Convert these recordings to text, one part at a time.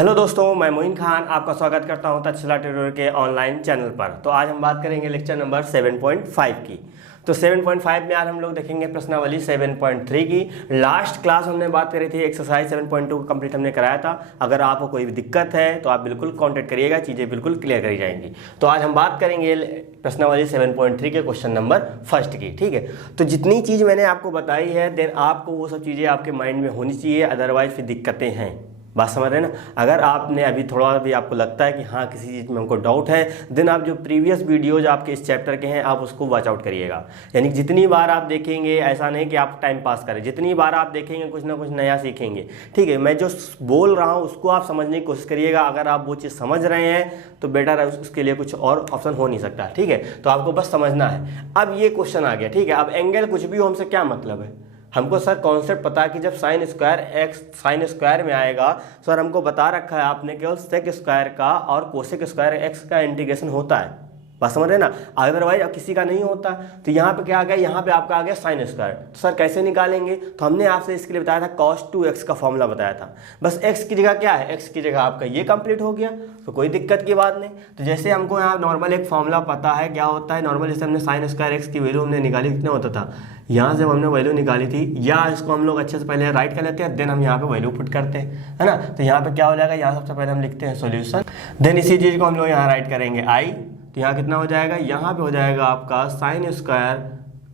Hello दोस्तों, मैं मोइन खान आपका स्वागत करता हूं तक्षशिला ट्यूटोरियल के ऑनलाइन चैनल पर। तो आज हम बात करेंगे लेक्चर नंबर 7.5 की। तो 7.5 में आज हम लोग देखेंगे प्रश्नावली 7.3 की। लास्ट क्लास हमने बात करी थी, एक्सरसाइज 7.2 को कंप्लीट हमने कराया था। अगर आपको कोई भी दिक्कत है तो आप बिल्कुल कॉन्टेक्ट करिएगा, चीज़ें बिल्कुल क्लियर करी जाएंगी। तो आज हम बात करेंगे प्रश्नावली 7.3 के क्वेश्चन नंबर फर्स्ट की। ठीक है, तो जितनी चीज़ मैंने आपको बताई है देन आपको वो सब चीज़ें आपके माइंड में होनी चाहिए, अदरवाइज फिर दिक्कतें हैं। बात समझ रहे हैं ना। अगर आपने अभी थोड़ा भी आपको लगता है कि हाँ किसी चीज़ में हमको डाउट है, देन आप जो प्रीवियस वीडियोज आपके इस चैप्टर के हैं आप उसको वॉच आउट करिएगा। यानी जितनी बार आप देखेंगे, ऐसा नहीं कि आप टाइम पास करें, जितनी बार आप देखेंगे कुछ ना कुछ नया सीखेंगे। ठीक है, मैं जो बोल रहा हूँ उसको आप समझने की कोशिश करिएगा। अगर आप वो चीज़ समझ रहे हैं तो बेटर है, उसके लिए कुछ और ऑप्शन हो नहीं सकता। ठीक है, तो आपको बस समझना है। अब ये क्वेश्चन आ गया। ठीक है, अब एंगल कुछ भी हो, हमसे क्या मतलब है। हमको सर कॉन्सेप्ट पता है कि जब sine square x sine square में आएगा, सर हमको बता रखा है आपने केवल सेक स्क्वायर का और कोसेक स्क्वायर एक्स का इंटीग्रेशन होता है। बात समझ रहे ना। अदरवाइज अब किसी का नहीं होता। तो यहाँ पे क्या आ गया, यहाँ पे आपका आ गया साइन स्क्वायर। तो सर कैसे निकालेंगे, तो हमने आपसे इसके लिए बताया था cos 2x का फॉर्मूला बताया था। बस x की जगह क्या है, x की जगह आपका ये कंप्लीट हो गया, तो कोई दिक्कत की बात नहीं। तो जैसे हमको यहाँ नॉर्मल एक फॉर्मूला पता है क्या होता है। नॉर्मल जैसे हमने साइन स्क्वायर एक्स की वैल्यू हमने निकाली, कितना होता था, यहाँ से हमने वैल्यू निकाली थी, या इसको हम लोग अच्छे से पहले राइट कर लेते हैं, देन हम यहाँ पे वैल्यू पुट करते हैं, है ना। तो यहाँ पे क्या हो जाएगा, यहाँ सबसे पहले हम लिखते हैं सॉल्यूशन, देन इसी चीज़ को हम लोग यहाँ राइट करेंगे आई। तो यहाँ कितना हो जाएगा, यहाँ पे हो जाएगा आपका साइन स्क्वायर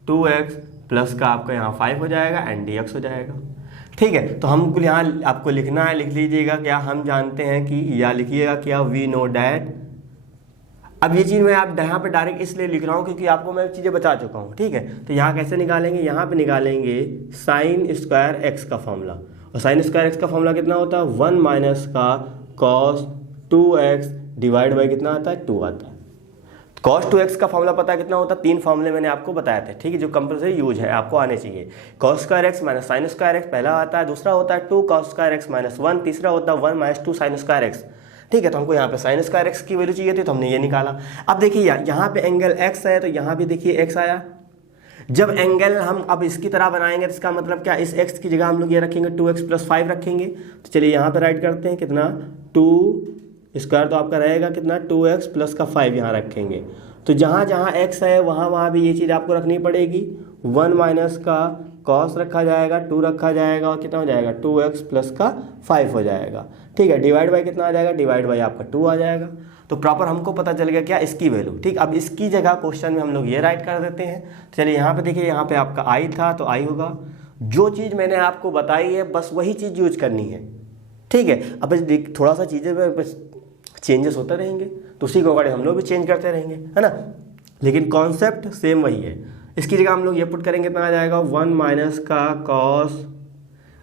2x प्लस का आपका यहाँ 5 हो जाएगा एंड dx हो जाएगा। ठीक है, तो हमको यहाँ आपको लिखना है, लिख लीजिएगा क्या, हम जानते हैं कि, या लिखिएगा क्या, वी नो डैट। अब ये चीज़ मैं आप यहाँ पे डायरेक्ट इसलिए लिख रहा हूँ क्योंकि आपको मैं चीज़ें बता चुका हूँ। ठीक है, तो यहाँ कैसे निकालेंगे, यहाँ पे निकालेंगे साइन स्क्वायर एक्स का फॉर्मूला। और साइन स्क्वायर एक्स का फॉर्मूला कितना होता है, 1 माइनस का कॉस 2x डिवाइड बाई कितना आता है, 2 आता है। cos 2x का फॉर्मूला पता है कितना होता है, 3 फॉर्मूले मैंने आपको बताए थे। ठीक है, जो कंपल्सरी यूज है आपको आने चाहिए। cos square x minus sign square x पहला आता है, दूसरा होता है 2 cos स्क्वायर एक्स माइनस 1, तीसरा होता है 1 माइनस 2 साइन स्क्वायर एक्स। ठीक है, तो हमको यहाँ पे साइन स्क्वायर एक्स की वैल्यू चाहिए थी तो हमने ये निकाला। अब देखिए यहाँ पे एंगल एक्स है तो यहाँ भी देखिए एक्स आया। जब एंगल हम अब इसकी तरह बनाएंगे तो इसका मतलब क्या, इस x की जगह हम लोग ये रखेंगे 2x प्लस 5 रखेंगे। तो चलिए यहाँ पे राइट करते हैं, कितना 2 स्क्वायर तो आपका रहेगा कितना 2x प्लस का 5 यहाँ रखेंगे। तो जहाँ जहाँ x है वहाँ भी ये चीज़ आपको रखनी पड़ेगी। 1 माइनस का cos रखा जाएगा, 2 रखा जाएगा और कितना हो जाएगा 2x प्लस का 5 हो जाएगा। ठीक है, डिवाइड बाई कितना आ जाएगा, डिवाइड बाई आपका 2 आ जाएगा। तो प्रॉपर हमको पता चल गया क्या, इसकी वैल्यू। ठीक, अब इसकी जगह क्वेश्चन में हम लोग ये राइट कर देते हैं। चलिए यहाँ पे देखिए, यहाँ पे आपका आई था तो आई होगा। जो चीज़ मैंने आपको बताई है बस वही चीज़ यूज करनी है। ठीक है, अब थोड़ा सा चीज़ें बस चेंजेस होते रहेंगे तो उसी को अकॉर्डिंग हम लोग भी चेंज करते रहेंगे, है ना। लेकिन कॉन्सेप्ट सेम वही है। इसकी जगह हम लोग ये पुट करेंगे, कितना आ जाएगा 1 माइनस का कॉस।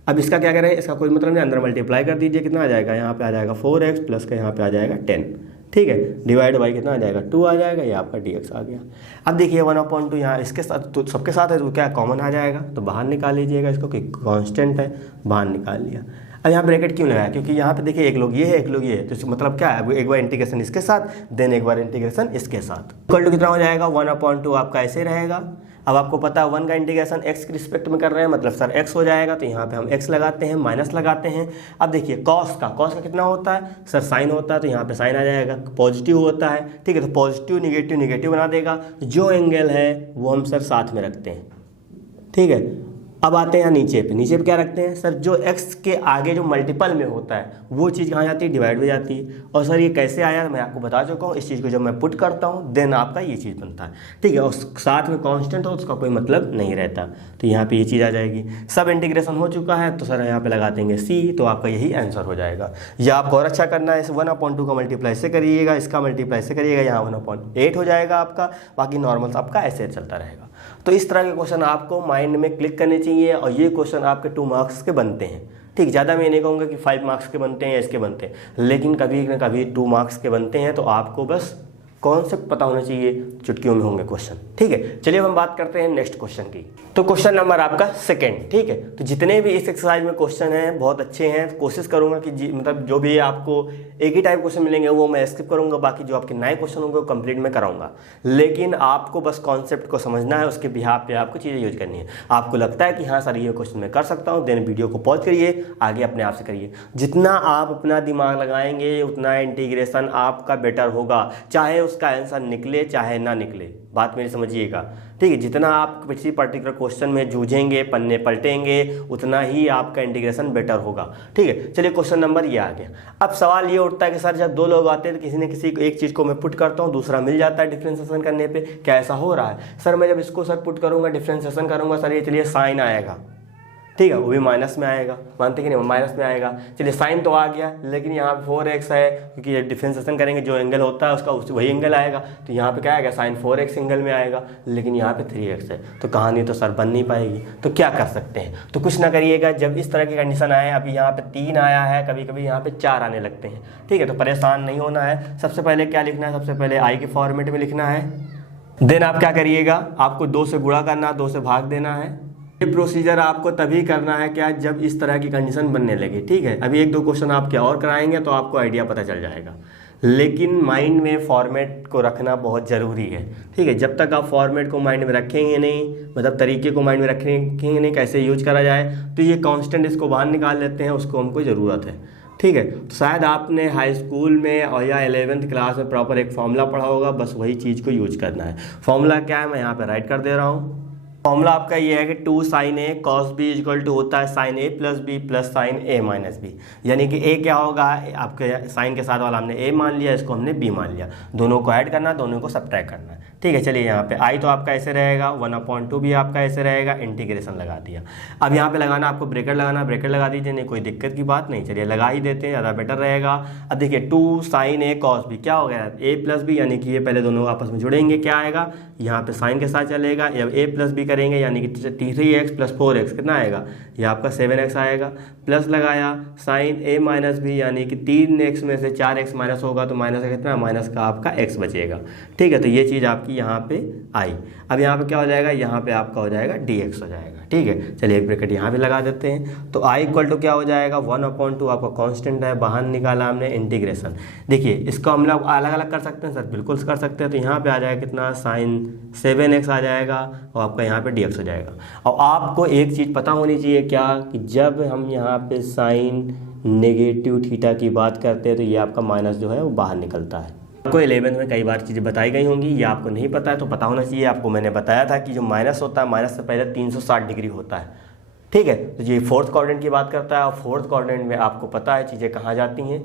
अब इसका क्या करें, इसका कोई मतलब नहीं, अंदर मल्टीप्लाई कर दीजिए, कितना आ जाएगा, यहाँ पे आ जाएगा 4x प्लस का यहाँ पे आ जाएगा 10। ठीक है, डिवाइड बाई कितना आ जाएगा 2 आ जाएगा, ये आपका dx आ गया। अब देखिए 1/2 यहाँ इसके साथ तो सबके साथ है तो क्या कॉमन आ जाएगा, तो बाहर निकाल लीजिएगा इसको, कि कांस्टेंट है, बाहर निकाल लिया। अब यहाँ ब्रैकेट क्यों लगाया, क्योंकि यहाँ पे देखिए एक लोग ये है एक लोग ये है, तो इसका मतलब क्या है, एक बार इंटीग्रेशन इसके साथ देन एक बार इंटीग्रेशन इसके साथ। इक्वल टू कितना हो जाएगा 1/2 आपका ऐसे रहेगा। अब आपको पता है 1 का इंटीग्रेशन x के रिस्पेक्ट में कर रहे हैं, मतलब सर x हो जाएगा, तो यहाँ पे हम x लगाते हैं, माइनस लगाते हैं। अब देखिए cos का कितना होता है, सर साइन होता है, तो यहाँ पे साइन आ जाएगा, पॉजिटिव होता है। ठीक है, तो पॉजिटिव निगेटिव निगेटिव बना देगा। जो एंगल है वो हम सर साथ में रखते हैं। ठीक है, अब आते हैं यहाँ नीचे पे क्या रखते हैं सर, जो x के आगे जो मल्टीपल में होता है वो चीज़ कहाँ जाती है, डिवाइड हो जाती है। और सर ये कैसे आया मैं आपको बता चुका हूँ। इस चीज़ को जब मैं पुट करता हूँ देन आपका ये चीज़ बनता है। ठीक है, और साथ में कांस्टेंट हो उसका कोई मतलब नहीं रहता, तो यहाँ पे ये चीज़ आ जाएगी। सब इंटीग्रेशन हो चुका है तो सर यहाँ पे लगा देंगे c, तो आपका यही आंसर हो जाएगा। या आपको और अच्छा करना है, इस 1/2 का मल्टीप्लाई से करिएगा, इसका मल्टीप्लाई से करिएगा, यहाँ 1/8 हो जाएगा आपका, बाकी नॉर्मल आपका ऐसे चलता रहेगा। तो इस तरह के क्वेश्चन आपको माइंड में क्लिक करने चाहिए और ये क्वेश्चन आपके 2 मार्क्स के बनते हैं। ठीक, ज़्यादा मैं नहीं कहूँगा कि 5 मार्क्स के बनते हैं या इसके बनते हैं, लेकिन कभी ना कभी 2 मार्क्स के बनते हैं। तो आपको बस कॉन्सेप्ट पता होना चाहिए, चुटकियों में होंगे क्वेश्चन। ठीक है, चलिए अब हम बात करते हैं नेक्स्ट क्वेश्चन की। तो क्वेश्चन नंबर आपका सेकंड। ठीक है, तो जितने भी इस एक्सरसाइज में क्वेश्चन हैं बहुत अच्छे हैं। कोशिश करूंगा कि मतलब जो भी आपको एक ही टाइप क्वेश्चन मिलेंगे वो मैं स्किप करूंगा, बाकी जो आपके नए क्वेश्चन होंगे वो कंप्लीट में कराऊंगा। लेकिन आपको बस कॉन्सेप्ट को समझना है, उसके बिहाफ पे आपको चीज़ें यूज करनी है। आपको लगता है कि हाँ सर ये क्वेश्चन मैं कर सकता हूँ, देन वीडियो को पॉज करिए, आगे अपने आप से करिए। जितना आप अपना दिमाग लगाएंगे उतना इंटीग्रेशन आपका बेटर होगा, चाहे उसका आंसर निकले चाहे ना निकले, बात मेरी समझिएगा। ठीक है, जितना आप किसी पर्टिकुलर क्वेश्चन में जूझेंगे, पन्ने पलटेंगे, उतना ही आपका इंटीग्रेशन बेटर होगा। ठीक है, चलिए क्वेश्चन नंबर ये आ गया। अब सवाल ये उठता है कि सर जब दो लोग आते हैं तो किसी न किसी एक चीज़ को मैं पुट करता हूँ, दूसरा मिल जाता है डिफ्रेंसिएशन करने पे, क्या ऐसा हो रहा है? सर मैं जब इसको सर पुट करूँगा, डिफ्रेंसिएशन करूँगा, सर ये चलिए साइन आएगा, ठीक है, वो भी माइनस में आएगा, मानते कि नहीं माइनस में आएगा। चलिए साइन तो आ गया, लेकिन यहाँ पे 4x है, क्योंकि डिफ्रेंसिएशन करेंगे जो एंगल होता है उसका वही एंगल आएगा, तो यहाँ पे क्या आएगा, साइन 4x एंगल में आएगा, लेकिन यहाँ पे 3x है, तो कहानी तो सर बन नहीं पाएगी। तो क्या कर सकते हैं? तो कुछ ना करिएगा, जब इस तरह की कंडीशन आए, अभी यहाँ पे 3 आया है, कभी कभी यहाँ पे 4 आने लगते हैं। ठीक है, तो परेशान नहीं होना है। सबसे पहले क्या लिखना है, सबसे पहले आई के फॉर्मेट में लिखना है। देन आप क्या करिएगा, आपको 2 से गुणा करना, 2 से भाग देना है। ये प्रोसीजर आपको तभी करना है क्या, जब इस तरह की कंडीशन बनने लगे। ठीक है, अभी 1-2 क्वेश्चन आप क्या और कराएंगे तो आपको आइडिया पता चल जाएगा, लेकिन माइंड में फॉर्मेट को रखना बहुत ज़रूरी है। ठीक है, जब तक आप फॉर्मेट को माइंड में रखेंगे नहीं, मतलब तरीके को माइंड में रखेंगे नहीं कैसे यूज करा जाए, तो ये कांस्टेंट इसको बाहर निकाल लेते हैं, उसको हमको ज़रूरत है। ठीक है, तो शायद आपने हाई स्कूल में और या 11th क्लास में प्रॉपर एक फॉर्मूला पढ़ा होगा, बस वही चीज़ को यूज करना है। फॉर्मूला क्या है मैं यहाँ पे राइट कर दे रहा हूँ। फॉर्मूला आपका ये है कि 2 sin a cos b equal to होता है sin a plus b plus sin a minus b, यानी कि a क्या होगा, आपके साइन के साथ वाला हमने a मान लिया, इसको हमने b मान लिया, दोनों को ऐड करना, दोनों को सब्ट्रैक्ट करना है। ठीक है, चलिए यहाँ पे i तो आपका ऐसे रहेगा, 1/2 भी आपका ऐसे रहेगा, इंटीग्रेशन लगा दिया। अब यहाँ पे लगाना आपको ब्रैकेट लगाना, ब्रैकेट लगा दीजिए, नहीं कोई दिक्कत की बात नहीं, चलिए लगा ही देते हैं, ज़्यादा बेटर रहेगा। अब देखिए 2 sin a cos b क्या हो गया, a प्लस b, यानी कि ये पहले दोनों आपस में जुड़ेंगे, क्या आएगा, यहाँ पे साइन के साथ चलेगा, अब a प्लस b करेंगे, यानी कि 3x प्लस 4x कितना आएगा, ये आपका 7x आएगा, प्लस लगाया साइन a माइनस b, यानी कि 3x में से 4x माइनस होगा, तो माइनस का कितना, माइनस का आपका x बचेगा। ठीक है, तो ये चीज़ आपकी यहाँ पे आई। अब यहाँ पे क्या हो जाएगा, यहाँ पे आपका हो जाएगा dx हो जाएगा। ठीक है, चलिए एक ब्रैकेट यहाँ भी लगा देते हैं, तो i इक्वल टू क्या हो जाएगा, 1/2 आपका कांस्टेंट है, बाहर निकाला हमने इंटीग्रेशन। देखिए इसको हम लोग अलग अलग कर सकते हैं सर, बिल्कुल कर सकते हैं, तो यहाँ पे आ जाएगा कितना, साइन 7x आ जाएगा, और आपका यहाँ पे dx हो जाएगा। और आपको एक चीज़ पता होनी चाहिए क्या, कि जब हम यहाँ पे साइन नेगेटिव थीटा की बात करते हैं तो ये आपका माइनस जो है वो बाहर निकलता है। आपको 11th में कई बार चीज़ें बताई गई होंगी, ये आपको नहीं पता है तो पता होना चाहिए। आपको मैंने बताया था कि जो माइनस होता है, माइनस से पहले 360 डिग्री होता है। ठीक है, तो ये 4th क्वाड्रेंट की बात करता है, और 4th क्वाड्रेंट में आपको पता है चीज़ें कहाँ जाती हैं,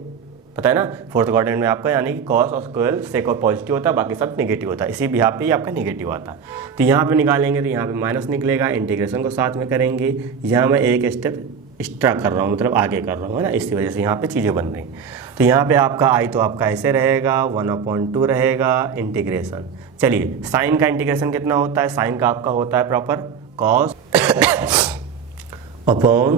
पता है ना। 4th क्वाड्रेंट में आपका यानी कि कॉस और स्क्वायर सेक और पॉजिटिव होता है, बाकी सब नेगेटिव होता है, इसी बिहाफ पे ही आपका नेगेटिव आता है। तो यहाँ पे निकालेंगे तो यहाँ पे माइनस निकलेगा, इंटीग्रेशन को साथ में करेंगे। यहाँ मैं एक स्टेप एक्स्ट्रा कर रहा हूँ, मतलब आगे कर रहा हूँ, है ना, इसी वजह से यहाँ पे चीज़ें बन रही। तो यहाँ पे आपका आई तो आपका ऐसे रहेगा, 1/2 रहेगा, इंटीग्रेशन। चलिए साइन का इंटीग्रेशन कितना होता है, साइन का आपका होता है प्रॉपर कॉस अपॉन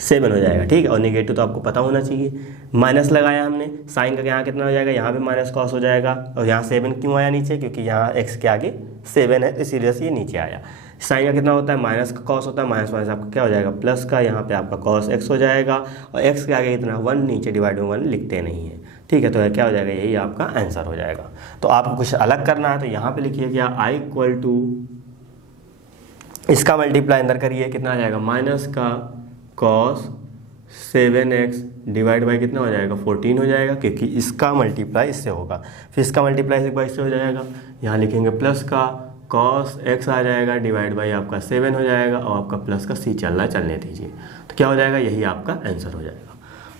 7 हो जाएगा। ठीक है, और नेगेटिव तो आपको पता होना चाहिए। माइनस लगाया हमने, साइन का यहाँ कितना हो जाएगा, यहाँ पे माइनस कॉस हो जाएगा, और यहाँ 7 क्यों आया नीचे, क्योंकि यहाँ x के आगे 7 है, इसीलिए से ये नीचे आया। साइन का कितना होता है, माइनस का कॉस होता है, माइनस माइनस आपका क्या हो जाएगा, प्लस का, यहाँ पे आपका कॉस x हो जाएगा, और x के आगे कितना 1, नीचे डिवाइड में 1 लिखते नहीं है। ठीक है, तो क्या हो जाएगा, यही आपका आंसर हो जाएगा। तो आपको कुछ अलग करना है, तो यहाँ पे लिखिए क्या, i इक्वल टू, इसका मल्टीप्लाई अंदर करिए, कितना आ जाएगा, माइनस का कॉस 7x डिवाइड बाई कितना हो जाएगा, 14 हो जाएगा, क्योंकि इसका मल्टीप्लाई इससे होगा, फिर इसका मल्टीप्लाई एक बार इससे हो जाएगा, यहाँ लिखेंगे प्लस का cos x आ जाएगा डिवाइड बाई आपका 7 हो जाएगा, और आपका प्लस का c चल रहा है, चलने दीजिए, तो क्या हो जाएगा, यही आपका आंसर हो जाएगा।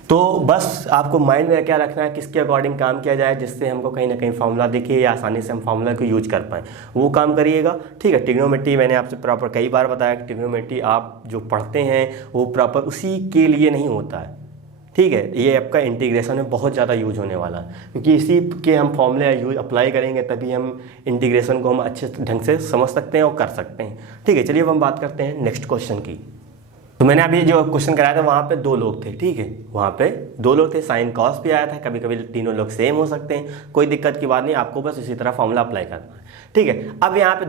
तो बस आपको माइंड में क्या रखना है, किसके अकॉर्डिंग काम किया जाए, जिससे हमको कहीं ना कहीं फार्मूला दिखे या आसानी से हम फार्मूला को यूज कर पाएँ, वो काम करिएगा। ठीक है, ट्रिग्नोमेट्री मैंने आपसे प्रॉपर कई बार बताया कि ट्रिग्नोमेट्री आप जो पढ़ते हैं वो प्रॉपर उसी के लिए नहीं होता है। ठीक है, ये आपका इंटीग्रेशन में बहुत ज़्यादा यूज होने वाला है, क्योंकि इसी के हम फॉर्मूले यूज अप्लाई करेंगे तभी हम इंटीग्रेशन को हम अच्छे ढंग से समझ सकते हैं और कर सकते हैं। ठीक है, चलिए अब हम बात करते हैं नेक्स्ट क्वेश्चन की। तो मैंने अभी जो क्वेश्चन कराया था वहाँ पे 2 लोग थे, ठीक है, वहाँ पे 2 लोग थे, साइन कॉस भी आया था, कभी कभी तीनों लोग सेम हो सकते हैं, कोई दिक्कत की बात नहीं, आपको बस इसी तरह फॉर्मूला अप्लाई करना है, ठीक है। अब यहाँ पे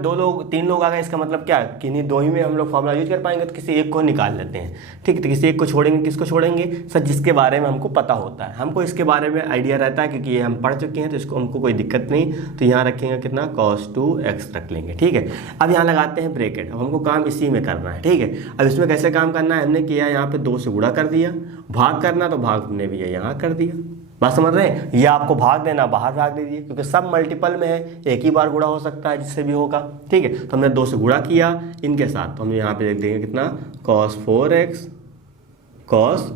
3 लोग आ गए, इसका मतलब क्या, किन्हीं 2 ही में हम लोग फॉर्मूला यूज कर पाएंगे, तो किसी एक को निकाल लेते हैं, ठीक है। तो किसी एक को छोड़ेंगे, किसको छोड़ेंगे सर, जिसके बारे में हमको पता होता है, हमको इसके बारे में आइडिया रहता है क्योंकि ये हम पढ़ चुके हैं, तो इसको हमको कोई दिक्कत नहीं। तो यहाँ रखेंगे कितना, cos 2x रख लेंगे, ठीक है। अब यहाँ लगाते हैं ब्रैकेट, अब हमको काम इसी में करना है, ठीक है। अब इसमें कैसे काम करना है, हमने किया यहाँ पे 2 से गुणा कर दिया, भाग करना तो भाग हमने भी यहाँ कर दिया, बात समझ रहे हैं। ये आपको भाग देना, बाहर भाग दीजिए, क्योंकि सब मल्टीपल में है, एक ही बार गुणा हो सकता है जिससे भी होगा, ठीक है। तो हमने 2 से गुणा किया इनके साथ, तो हम यहाँ पे देख देंगे कितना, cos 4x cos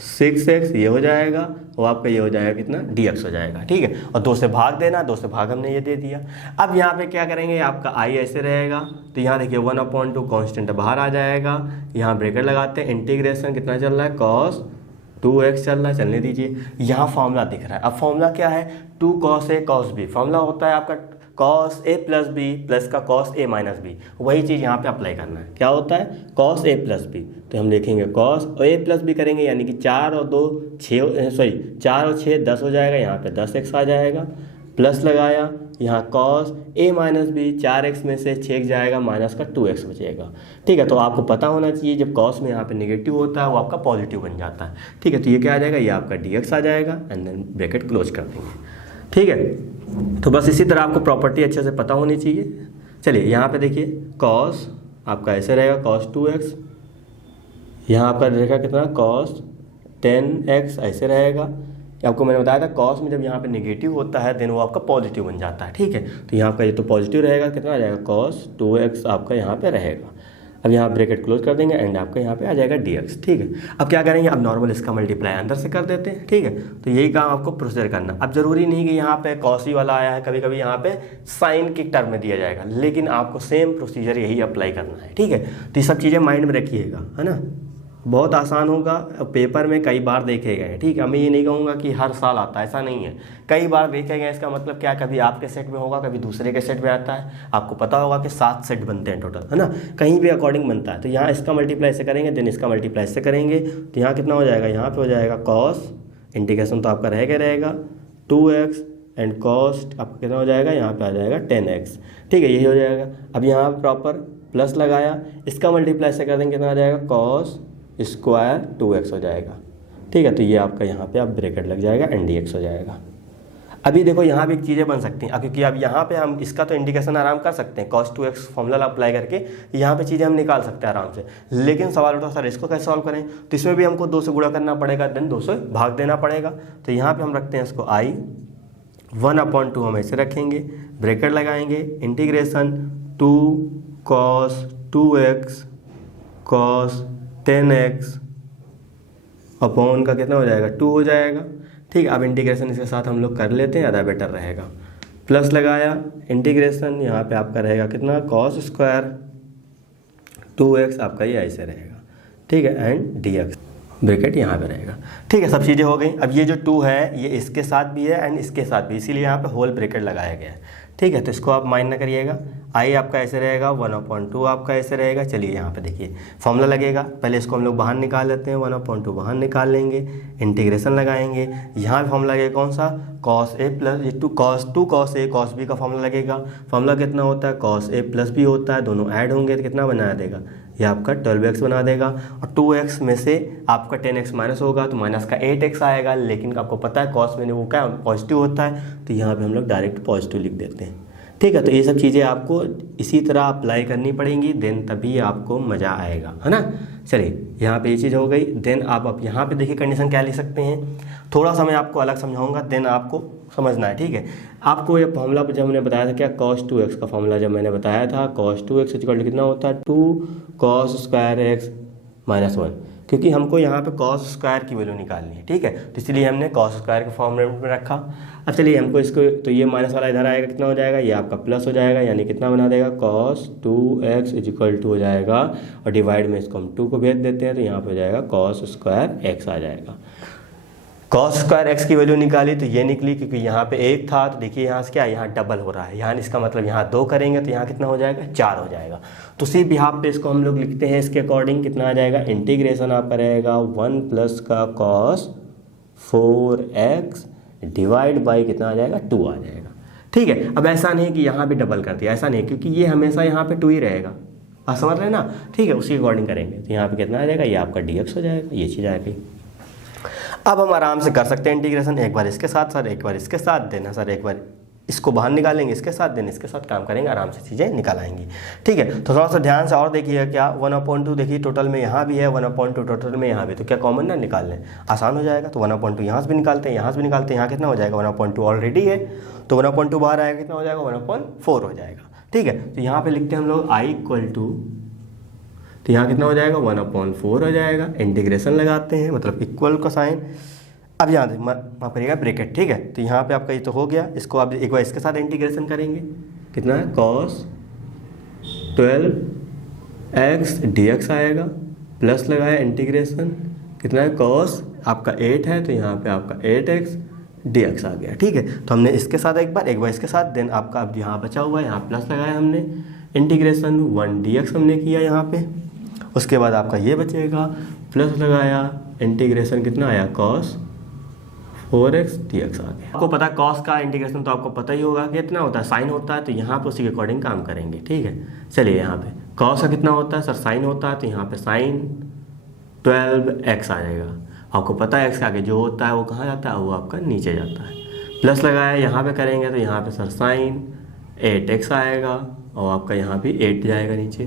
6x ये हो जाएगा, और आपका ये हो जाएगा कितना, dx हो जाएगा, ठीक है। और 2 से भाग देना, 2 से भाग हमने ये दे दिया। अब यहाँ पे क्या करेंगे, आपका i ऐसे रहेगा, तो यहाँ देखिए 1/2 कांस्टेंट बाहर आ जाएगा, यहाँ ब्रैकेट लगाते हैं, इंटीग्रेशन कितना चल रहा है, cos 2x चल रहा है, चलने दीजिए। यहाँ फॉर्मूला दिख रहा है, अब फॉर्मूला क्या है, 2 cos a cos b, formula होता है आपका cos a plus b plus का cos a माइनस बी, वही चीज़ यहाँ पे अप्लाई करना है। क्या होता है, cos a प्लस बी, तो हम लिखेंगे cos a प्लस बी करेंगे, यानी कि 4 और 2 6, सॉरी 4 और 6 10 हो जाएगा, यहाँ पे 10x आ जाएगा, प्लस लगाया, यहाँ cos a minus B, 4x में से 6 जाएगा, माइनस का 2x बचेगा, ठीक है। तो आपको पता होना चाहिए जब cos में यहाँ पे नेगेटिव होता है वो आपका पॉजिटिव बन जाता है, ठीक है। तो ये क्या आ जाएगा, ये आपका dx आ जाएगा, एंड देन ब्रैकेट क्लोज कर देंगे, ठीक है। तो बस इसी तरह आपको प्रॉपर्टी अच्छे से पता होनी चाहिए। चलिए यहाँ पे देखिए, cos आपका ऐसे रहेगा, cos 2x, यहाँ आपका रहेगा कितना, cos 10x ऐसे रहेगा। आपको मैंने बताया था cos में जब यहाँ पे नेगेटिव होता है देन वो आपका पॉजिटिव बन जाता है, ठीक है। तो यहाँ का ये तो पॉजिटिव रहेगा, कितना आ जाएगा, cos 2x आपका यहाँ पे रहेगा। अब यहाँ ब्रैकेट क्लोज कर देंगे, एंड आपका यहाँ पे आ जाएगा dx, ठीक है। अब क्या करेंगे, अब नॉर्मल इसका मल्टीप्लाई अंदर से कर देते हैं, ठीक है। तो यही काम आपको प्रोसीजर करना। अब जरूरी नहीं कि यहाँ पे cos ही वाला आया है, कभी कभी यहाँ पे साइन की टर्म में दिया जाएगा, लेकिन आपको सेम प्रोसीजर यही अप्लाई करना है, ठीक है। तो ये सब चीज़ें माइंड में रखिएगा, है ना, बहुत आसान होगा, पेपर में कई बार देखे गए, ठीक है। मैं ये नहीं कहूँगा कि हर साल आता है, ऐसा नहीं है, कई बार देखे गए। इसका मतलब क्या, कभी आपके सेट में होगा, कभी दूसरे के सेट में आता है। आपको पता होगा कि 7 सेट बनते हैं टोटल, है ना, कहीं भी अकॉर्डिंग बनता है। तो यहाँ इसका मल्टीप्लाई से करेंगे, देन इसका मल्टीप्लाई से करेंगे, तो यहाँ कितना हो जाएगा, यहाँ पे हो जाएगा cos, इंटीग्रेशन तो आपका रहेगा 2x, एंड कॉस्ट आपका कितना हो जाएगा, यहाँ पे आ जाएगा 10x, ठीक है, यही हो जाएगा। अब यहाँ प्रॉपर प्लस लगाया, इसका मल्टीप्लाई से कर देंगे, कितना आ जाएगा, cos स्क्वायर 2x हो जाएगा, ठीक है। तो ये आपका यहाँ पे आप ब्रैकेट लग जाएगा, एंड dx हो जाएगा। अभी देखो यहाँ भी चीज़ें बन सकती हैं, क्योंकि अब यहाँ पे हम इसका तो इंडिकेशन आराम कर सकते हैं, cos 2x फॉर्मूला अप्लाई करके यहाँ पे चीज़ें हम निकाल सकते हैं आराम से। लेकिन सवाल उठा, सर इसको कैसे सॉल्व करें, तो इसमें भी हमको 2 से गुणा करना पड़ेगा, देन 2 से भाग देना पड़ेगा। तो यहाँ पे हम रखते हैं इसको i, 1/2 हम ऐसे रखेंगे, ब्रैकेट लगाएंगे, integration 2 cos 2x cos 10x upon का कितना हो जाएगा, 2 हो जाएगा, ठीक है। अब इंटीग्रेशन इसके साथ हम लोग कर लेते हैं, ज़्यादा बेटर रहेगा। प्लस लगाया, इंटीग्रेशन यहाँ पे आपका रहेगा कितना, cos स्क्वायर 2x आपका ये ऐसे रहेगा, ठीक है, एंड dx ब्रैकेट यहाँ पे रहेगा, ठीक है। सब चीज़ें हो गई। अब ये जो 2 है ये इसके साथ भी है एंड इसके साथ भी, इसीलिए यहाँ पे होल ब्रैकेट लगाया गया है, ठीक है। तो इसको आप माइंड ना करिएगा, i आपका ऐसे रहेगा, 1/2 आपका ऐसे रहेगा। चलिए यहाँ पे देखिए फॉर्मूला लगेगा, पहले इसको हम लोग बाहर निकाल लेते हैं, 1/2 बाहर निकाल लेंगे, इंटीग्रेशन लगाएंगे, यहाँ पे फॉर्मूला लगेगा कौन सा, cos a plus 2 cos a cos b का फॉर्मूला लगेगा। फॉर्मूला कितना होता है, cos a प्लस b होता है, दोनों ऐड होंगे तो कितना बना देगा, ये आपका 12x बना देगा, और 2x में से आपका 10x माइनस होगा तो माइनस का 8x आएगा। लेकिन आपको पता है cos में वो क्या पॉजिटिव होता है, तो यहाँ पे हम लोग डायरेक्ट पॉजिटिव लिख देते हैं, ठीक है। तो ये सब चीज़ें आपको इसी तरह अप्लाई करनी पड़ेंगी, देन तभी आपको मज़ा आएगा, है ना। चलिए यहाँ पे ये चीज़ हो गई। देन आप यहाँ पे देखिए कंडीशन क्या लिख सकते हैं, थोड़ा सा मैं आपको अलग समझाऊंगा, देन आपको समझना है, ठीक है। आपको ये फॉर्मूला जब मैंने बताया था क्या, cos 2x का फॉर्मूला जब मैंने बताया था, cos 2x इक्वल टू कितना होता है, 2 cos स्क्वायर x माइनस 1, क्योंकि हमको यहाँ पे cos स्क्वायर की वैल्यू निकालनी है, ठीक है। तो इसलिए हमने cos स्क्वायर के फॉर्मूले में रखा। अब चलिए हमको इसको, तो ये माइनस वाला इधर आएगा, कितना हो जाएगा, ये आपका प्लस हो जाएगा, यानी कितना बना देगा, cos 2x इक्वल टू हो जाएगा, और डिवाइड में इसको हम 2 को भेज देते हैं, तो यहाँ पे हो जाएगा cos स्क्वायर x आ जाएगा, कॉस स्क्वायर एक्स की वैल्यू निकाली तो ये निकली, क्योंकि यहाँ पे 1 था तो देखिए यहाँ से क्या है, यहाँ डबल हो रहा है, यहाँ इसका मतलब यहाँ 2 करेंगे तो यहाँ कितना हो जाएगा, 4 हो जाएगा। तो सिर्फ यहाँ पे इसको हम लोग लिखते हैं इसके अकॉर्डिंग, कितना आ जाएगा, इंटीग्रेशन आपका रहेगा 1 प्लस का कॉस 4x डिवाइड बाई कितना आ जाएगा, 2 आ जाएगा। ठीक है, अब ऐसा नहीं कि यहाँ भी डबल कर दिया, ऐसा नहीं, क्योंकि ये हमेशा यहाँ पे 2 ही रहेगा, आप समझ रहे हैं ना। ठीक है, उसी अकॉर्डिंग करेंगे तो यहाँ पे कितना आ जाएगा, ये आपका dx हो जाएगा, ये चीज़ आ गई। अब हम आराम से कर सकते हैं इंटीग्रेशन, एक बार इसके साथ सर, एक बार इसके साथ देना सर, एक बार इसको बाहर निकालेंगे, इसके साथ देना, इसके साथ काम करेंगे, आराम से चीज़ें निकाल आएंगी। ठीक है, तो थोड़ा सा ध्यान से और देखिए, क्या 1/2 देखिए टोटल में यहाँ भी है, 1/2 टोटल में यहाँ भी, तो क्या कॉमन ना निकाल लें, आसान हो जाएगा। तो 1/2 यहाँ से भी निकालते हैं, यहाँ से भी निकालते हैं, यहाँ कितना हो जाएगा, 1/2 ऑलरेडी है, तो 1/2 बाहर आएगा, कितना हो जाएगा, 1/4 हो जाएगा। ठीक है, तो यहाँ पर लिखते हैं हम लोग i = तो यहाँ कितना हो जाएगा, 1/4 हो जाएगा। इंटीग्रेशन लगाते हैं, मतलब इक्वल का साइन, अब यहाँ वहाँ पड़ेगा ब्रैकेट। ठीक है, तो यहाँ पे आपका ये तो हो गया, इसको आप एक बार इसके साथ इंटीग्रेशन करेंगे, कितना है, cos 12x dx आएगा, प्लस लगाया इंटीग्रेशन, कितना है, cos आपका 8 है तो यहाँ पे आपका 8x dx आ गया। ठीक है, तो हमने इसके साथ एक बार इसके साथ, देन आपका अब यहाँ बचा हुआ है, यहाँ प्लस लगाया हमने, इंटीग्रेशन 1 dx हमने किया यहाँ पे, उसके बाद आपका ये बचेगा, प्लस लगाया इंटीग्रेशन, कितना आया, cos 4x dx आ गया। आपको पता है cos का इंटीग्रेशन तो आपको पता ही होगा कि कितना होता है, साइन होता है, तो यहाँ पे उसी के अकॉर्डिंग काम करेंगे। ठीक है, चलिए यहाँ पे cos का कितना होता है सर, साइन होता है, तो यहाँ पे साइन 12x आ जाएगा। आपको पता है x के आगे जो होता है वो कहाँ जाता है, वो आपका नीचे जाता है। प्लस लगाया यहाँ पे करेंगे तो यहाँ पे सर साइन 8x आएगा, और आपका यहाँ भी 8 जाएगा नीचे,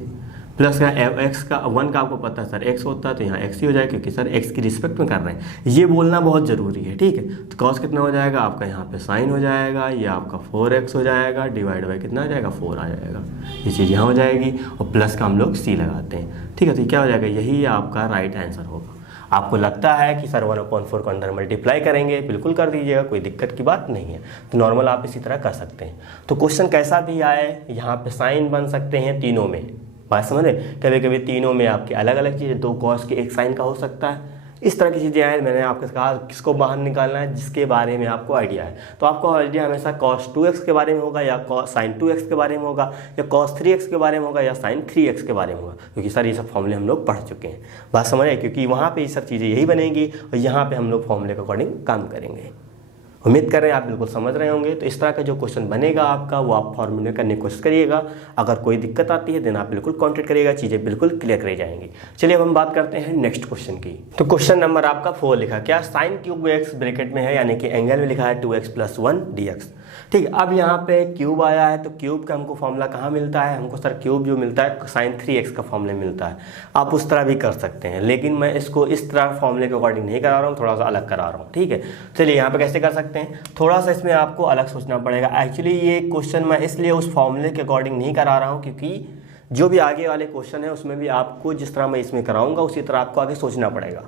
प्लस का x का 1 का आपको पता है सर x होता है, तो यहाँ x ही हो जाएगा, क्योंकि सर x की रिस्पेक्ट में कर रहे हैं, ये बोलना बहुत ज़रूरी है। ठीक है, तो cos कितना हो जाएगा आपका, यहाँ पे साइन हो जाएगा, ये आपका 4x हो जाएगा, डिवाइड बाई कितना आ जाएगा, 4 आ जाएगा, ये चीज़ यहाँ हो जाएगी, और प्लस का हम लोग c लगाते हैं। ठीक है, तो क्या हो जाएगा, यही आपका राइट आंसर होगा। आपको लगता है कि सर 1/4 को अंदर मल्टीप्लाई करेंगे, बिल्कुल कर दीजिएगा, कोई दिक्कत की बात नहीं है, तो नॉर्मल आप इसी तरह कर सकते हैं। तो क्वेश्चन कैसा भी आए, यहाँ पे साइन बन सकते हैं तीनों में, बात समझ रहे, कभी कभी तीनों में आपकी अलग अलग चीज़ें, 2 cos के 1 साइन का हो सकता है, इस तरह की चीज़ें आए। मैंने आपको कहा किसको बाहर निकालना है, जिसके बारे में आपको आइडिया है। तो आपको आइडिया हमेशा cos 2x के बारे में होगा, या sin 2x के बारे में होगा, या cos 3x के बारे में होगा, या sin 3x के बारे में होगा, क्योंकि सर ये सब फॉर्मूले हम लोग पढ़ चुके हैं, बात समझ रहे, क्योंकि वहाँ पर ये सब चीज़ें यही बनेंगी, और यहाँ पर हम लोग फॉर्मूले के अकॉर्डिंग काम करेंगे। उम्मीद कर रहे हैं आप बिल्कुल समझ रहे होंगे। तो इस तरह का जो क्वेश्चन बनेगा आपका, वो आप फॉर्मूले करने की कोशिश करिएगा। अगर कोई दिक्कत आती है देन आप बिल्कुल कॉन्टेक्ट करिएगा, चीज़ें बिल्कुल क्लियर करी जाएंगी। चलिए अब हम बात करते हैं नेक्स्ट क्वेश्चन की। तो क्वेश्चन नंबर आपका 4 लिखा, क्या साइन क्यूब x ब्रैकेट में है, यानी कि एंगल में लिखा है 2x + 1 dx। ठीक है, अब यहाँ पे क्यूब आया है, तो क्यूब का हमको फॉर्मूला कहाँ मिलता है, हमको सर क्यूब जो मिलता है sin 3x का फॉर्मूला मिलता है। आप उस तरह भी कर सकते हैं, लेकिन मैं इसको इस तरह फॉर्मूले के अकॉर्डिंग नहीं करा रहा हूँ, थोड़ा सा अलग करा रहा हूँ। ठीक है, चलिए यहाँ पे कैसे कर सकते हैं, थोड़ा सा इसमें आपको अलग सोचना पड़ेगा। एक्चुअली ये क्वेश्चन मैं इसलिए उस फॉर्मूले के अकॉर्डिंग नहीं करा रहा हूँ, क्योंकि जो भी आगे वाले क्वेश्चन है उसमें भी आपको जिस तरह मैं इसमें कराऊंगा उसी तरह आपको आगे सोचना पड़ेगा।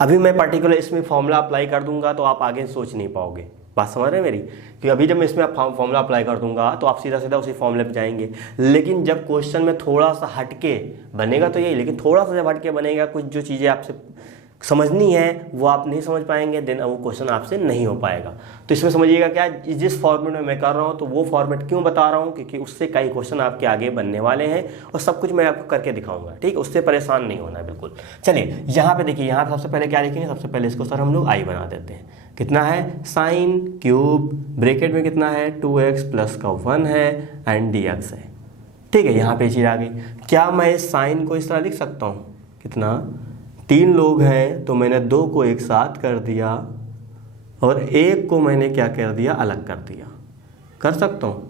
अभी मैं पर्टिकुलर इसमें फॉर्मूला अप्लाई कर दूंगा तो आप आगे सोच नहीं पाओगे, बात समझ रहे हैं मेरी, कि अभी जब मैं इसमें फॉर्मूला अप्लाई कर दूंगा तो आप सीधा सीधा उसी फॉर्मूले पे जाएंगे। लेकिन जब क्वेश्चन में थोड़ा सा हटके बनेगा तो यही, लेकिन थोड़ा सा जब हटके बनेगा, कुछ जो चीज़ें आपसे समझनी है वो आप नहीं समझ पाएंगे, देन वो क्वेश्चन आपसे नहीं हो पाएगा। तो इसमें समझिएगा क्या, जिस फॉर्मेट में मैं कर रहा हूँ तो वो फॉर्मेट क्यों बता रहा हूँ, क्योंकि उससे कई क्वेश्चन आपके आगे बनने वाले हैं और सब कुछ मैं आपको करके दिखाऊंगा। ठीक है, उससे परेशान नहीं होना है बिल्कुल। चलिए यहाँ पे देखिए, यहाँ पे सबसे पहले क्या लिखेंगे, सबसे पहले इसको सर हम लोग आई बना देते हैं। कितना है, साइन क्यूब ब्रैकेट में कितना है 2x + का 1 है एंड dx है। ठीक है, यहाँ पे चीज़ आ गई। क्या मैं इस साइन को इस तरह लिख सकता हूँ, कितना 3 लोग हैं तो मैंने 2 को एक साथ कर दिया और 1 को मैंने क्या कर दिया, अलग कर दिया। कर सकता हूँ,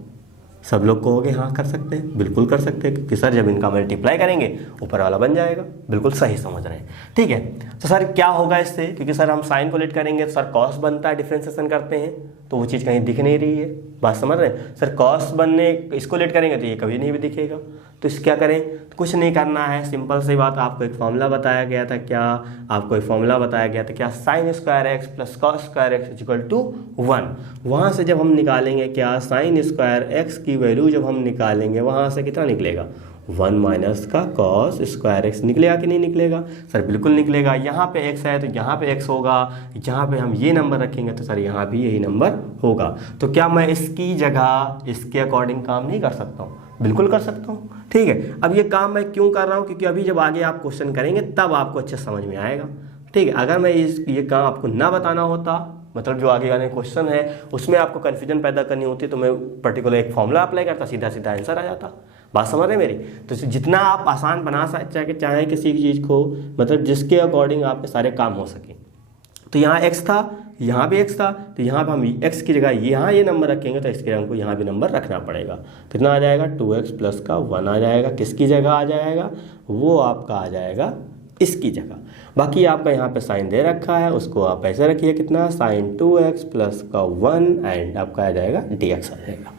सब लोग कहोगे हाँ कर सकते हैं, बिल्कुल कर सकते हैं, क्योंकि सर जब इनका मल्टीप्लाई करेंगे ऊपर वाला बन जाएगा। बिल्कुल सही समझ रहे हैं। ठीक है, तो सर क्या होगा इससे, क्योंकि सर हम साइन को लेट करेंगे तो सर कॉस बनता है, डिफ्रेंसिएशन करते हैं तो वो चीज़ कहीं दिख नहीं रही है, बात समझ रहे हैं। सर कॉस बनने इसको लेट करेंगे तो ये कभी नहीं भी दिखेगा, तो इस क्या करें, तो कुछ नहीं करना है, सिंपल सी बात, आपको एक फॉर्मूला बताया गया था, क्या आपको एक फॉर्मूला बताया गया था, क्या sine square x plus cos square x equal to 1। वहाँ से जब हम निकालेंगे क्या, साइन स्क्वायर एक्स की वैल्यू जब हम निकालेंगे वहाँ से कितना निकलेगा, 1 माइनस का कॉस स्क्वायर एक्स। निकलेगा कि नहीं निकलेगा सर, बिल्कुल निकलेगा। यहाँ पे एक्स है तो यहाँ पे एक्स होगा, जहाँ पे हम ये नंबर रखेंगे तो सर यहाँ भी यही नंबर होगा। तो क्या मैं इसकी जगह इसके अकॉर्डिंग काम नहीं कर सकता हूँ, बिल्कुल कर सकता हूँ। ठीक है, अब ये काम मैं क्यों कर रहा हूँ, क्योंकि अभी जब आगे आप क्वेश्चन करेंगे तब आपको अच्छे समझ में आएगा। ठीक है, अगर मैं ये काम आपको ना बताना होता, मतलब जो आगे वाले क्वेश्चन है उसमें आपको कन्फ्यूजन पैदा करनी होती, तो मैं पर्टिकुलर एक फॉर्मूला अप्लाई करता, सीधा सीधा आंसर आ जाता। बात समझ रहे मेरी। तो जितना आप आसान बना सकते चाहें किसी चीज़ को, मतलब जिसके अकॉर्डिंग आपके सारे काम हो सके। तो यहाँ x था, यहाँ भी x था, तो यहाँ पे हम x की जगह यहाँ ये नंबर रखेंगे तो x के हमको यहाँ भी नंबर रखना पड़ेगा। कितना आ जाएगा, 2x प्लस का 1 आ जाएगा। किसकी जगह आ जाएगा, वो आपका आ जाएगा इसकी जगह। बाकी आपका यहाँ पे साइन दे रखा है, उसको आप ऐसे रखिए, कितना साइन 2x प्लस का 1 एंड आपका आ जाएगा dx आ जाएगा।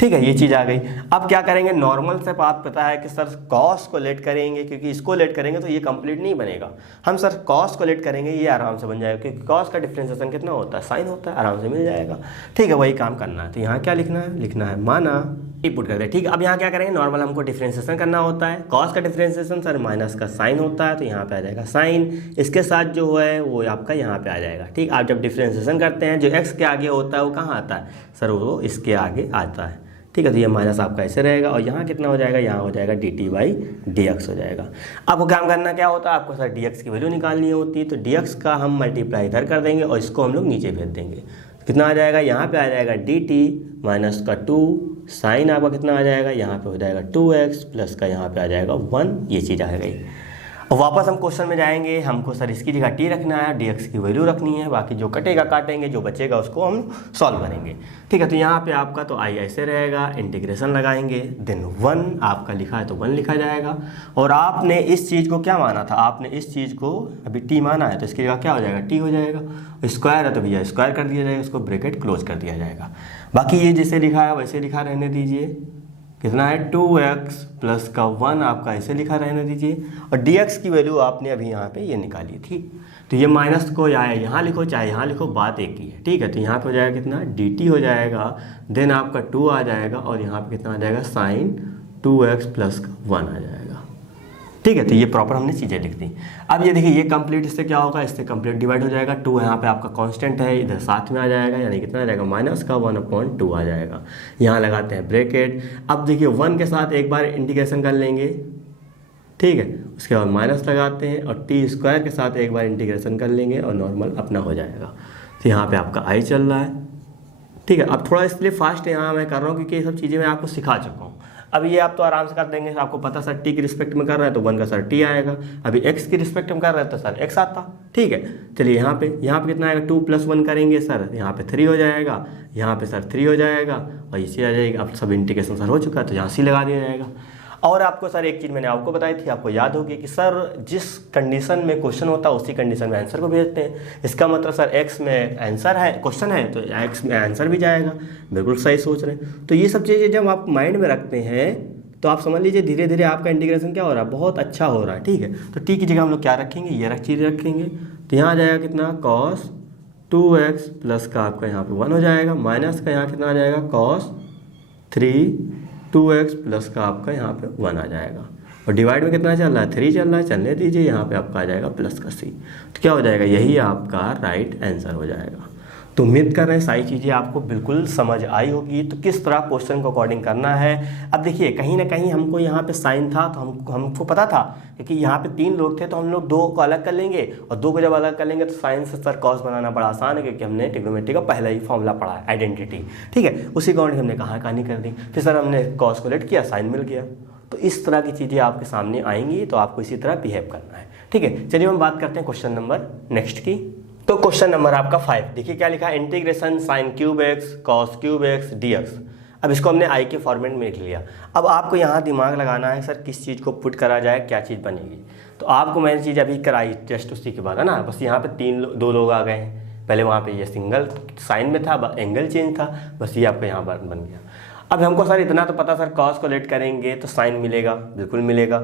ठीक है, ये चीज़ आ गई। अब क्या करेंगे, नॉर्मल से बात पता है कि सर कॉस को लेट करेंगे, क्योंकि इसको लेट करेंगे तो ये कंप्लीट नहीं बनेगा। हम सर कॉस को लेट करेंगे, ये आराम से बन जाएगा, क्योंकि कॉस का डिफरेंशिएशन कितना होता है, साइन होता है, आराम से मिल जाएगा। ठीक है, वही काम करना है। तो यहाँ क्या लिखना है, लिखना है माना, इनपुट कर दे। ठीक है, अब यहाँ क्या करेंगे, नॉर्मल हमको डिफरेंशिएशन करना होता है। कॉस का डिफरेंशिएशन सर माइनस का साइन होता है, तो यहाँ पे आ जाएगा साइन, इसके साथ जो है वो आपका यहाँ पे आ जाएगा। ठीक, आप जब डिफरेंशिएशन करते हैं जो एक्स के आगे होता है वो कहाँ आता है सर, वो इसके आगे आता है। ठीक है, तो ये माइनस आपका ऐसे रहेगा, और यहाँ कितना हो जाएगा, यहाँ हो जाएगा dt/dx हो जाएगा। आपको काम करना क्या होता है, आपको सर dx की वैल्यू निकालनी होती है, तो dx का हम मल्टीप्लाई इधर कर देंगे और इसको हम लोग नीचे भेज देंगे। कितना आ जाएगा, यहाँ पे आ जाएगा dt माइनस का 2, साइन आपका कितना आ जाएगा, यहाँ पे हो जाएगा 2x प्लस का यहाँ पे आ जाएगा 1, ये चीज़ आ गई। और वापस हम क्वेश्चन में जाएंगे, हमको सर इसकी जगह t रखना है, dx की वैल्यू रखनी है, बाकी जो कटेगा काटेंगे, जो बचेगा उसको हम सॉल्व करेंगे। ठीक है, तो यहाँ पे आपका तो i ऐसे रहेगा, इंटीग्रेशन लगाएंगे, देन 1 आपका लिखा है तो 1 लिखा जाएगा। और आपने इस चीज़ को क्या माना था, आपने इस चीज़ को अभी t माना है, तो इसकी जगह क्या हो जाएगा, t हो जाएगा। स्क्वायर है तो भैया स्क्वायर कर दिया जाएगा, उसको ब्रैकेट क्लोज कर दिया जाएगा। बाकी ये जैसे लिखा है वैसे लिखा रहने दीजिए। कितना है, 2x प्लस का 1 आपका ऐसे लिखा रहने दीजिए, और dx की वैल्यू आपने अभी यहाँ पे ये निकाली थी। तो ये माइनस को या यहाँ लिखो चाहे यहाँ लिखो, बात एक ही है। ठीक है, तो यहाँ पे हो जाएगा कितना, dt हो जाएगा, देन आपका 2 आ जाएगा, और यहाँ पे कितना आ जाएगा, साइन 2x प्लस का 1 आ जाएगा। ठीक है, तो ये प्रॉपर हमने चीज़ें लिख दी। अब ये देखिए, ये कंप्लीट इससे क्या होगा, इससे कंप्लीट डिवाइड हो जाएगा। 2 यहाँ पे आपका कांस्टेंट है, इधर साथ में आ जाएगा, यानी कितना आ जाएगा, माइनस का 1/2 आ जाएगा। यहाँ लगाते हैं ब्रैकेट। अब देखिए 1 के साथ एक बार इंटीग्रेशन कर लेंगे, ठीक है, उसके बाद माइनस लगाते हैं, और टी स्क्वायर के साथ एक बार इंटीग्रेशन कर लेंगे और नॉर्मल अपना हो जाएगा। तो यहाँ पर आपका आई चल रहा है। ठीक है, अब थोड़ा इसलिए फास्ट यहाँ मैं कर रहा हूँ क्योंकि ये सब चीज़ें मैं आपको सिखा चुका हूँ। अब ये आप तो आराम से कर देंगे, आपको पता सर टी की रिस्पेक्ट में कर रहा है तो 1 का सर टी आएगा, अभी x की रिस्पेक्ट में कर रहा है तो सर x आता। ठीक है, चलिए यहाँ पे कितना आएगा, 2 + 1 करेंगे सर, यहाँ पे 3 हो जाएगा, यहाँ पे सर 3 हो जाएगा, और इसी आ जाएगा। अब सब इंटीग्रेशन सर हो चुका है तो यहाँ सी लगा दिया जाएगा। और आपको सर एक चीज़ मैंने आपको बताई थी, आपको याद होगी कि सर जिस कंडीशन में क्वेश्चन होता है उसी कंडीशन में आंसर को भेजते हैं। इसका मतलब सर x में आंसर है, क्वेश्चन है, तो x में आंसर भी जाएगा। बिल्कुल सही सोच रहे हैं। तो ये सब चीज़ें जब आप माइंड में रखते हैं तो आप समझ लीजिए धीरे धीरे आपका इंटीग्रेशन क्या हो रहा है, बहुत अच्छा हो रहा है। ठीक है, तो t की जगह हम लोग क्या रखेंगे, ये चीज़ रखेंगे। तो यहाँ आ जाएगा कितना, cos 2x प्लस का आपका यहाँ पे 1 हो जाएगा, माइनस का यहाँ कितना आ जाएगा, cos 2x प्लस का आपका यहाँ पे 1 आ जाएगा, और डिवाइड में कितना चल रहा है, 3 चल रहा है, चलने दीजिए। यहाँ पे आपका आ जाएगा प्लस का c, तो क्या हो जाएगा, यही आपका राइट आंसर हो जाएगा। तो उम्मीद कर रहे हैं सारी चीज़ें आपको बिल्कुल समझ आई होगी, तो किस तरह क्वेश्चन को अकॉर्डिंग करना है। अब देखिए कहीं ना कहीं हमको यहाँ पे साइन था तो हमको पता था, क्योंकि यहाँ पे 3 लोग थे तो हम लोग 2 को अलग कर लेंगे, और 2 को जब अलग कर लेंगे तो साइन से सर कॉस बनाना बड़ा आसान है, क्योंकि हमने ट्रिग्नोमेट्री का पहला ही फॉर्मूला पढ़ा है, आइडेंटिटी। ठीक है, उसी अकॉर्डिंग हमने कहानी कर दी, फिर सर हमने कॉस को लेट किया, साइन मिल गया। तो इस तरह की चीज़ें आपके सामने आएंगी, तो आपको इसी तरह बिहेव करना है। ठीक है, चलिए हम बात करते हैं क्वेश्चन नंबर नेक्स्ट की। तो क्वेश्चन नंबर आपका 5, देखिए क्या लिखा है, integration sine cube x cos cube x dx। अब इसको हमने आई के फॉर्मेट में लिख लिया। अब आपको यहाँ दिमाग लगाना है सर किस चीज़ को पुट करा जाए, क्या चीज़ बनेगी। तो आपको मैंने चीज़ अभी कराई टेस्ट उसी के बाद, है ना। बस यहाँ पे 2 लोग आ गए हैं, पहले वहाँ पे ये सिंगल साइन में था, एंगल चेंज था, बस ये आपका यहाँ पर बन गया। अब हमको सर इतना तो पता, सर कॉस को लेट करेंगे तो साइन मिलेगा, बिल्कुल मिलेगा।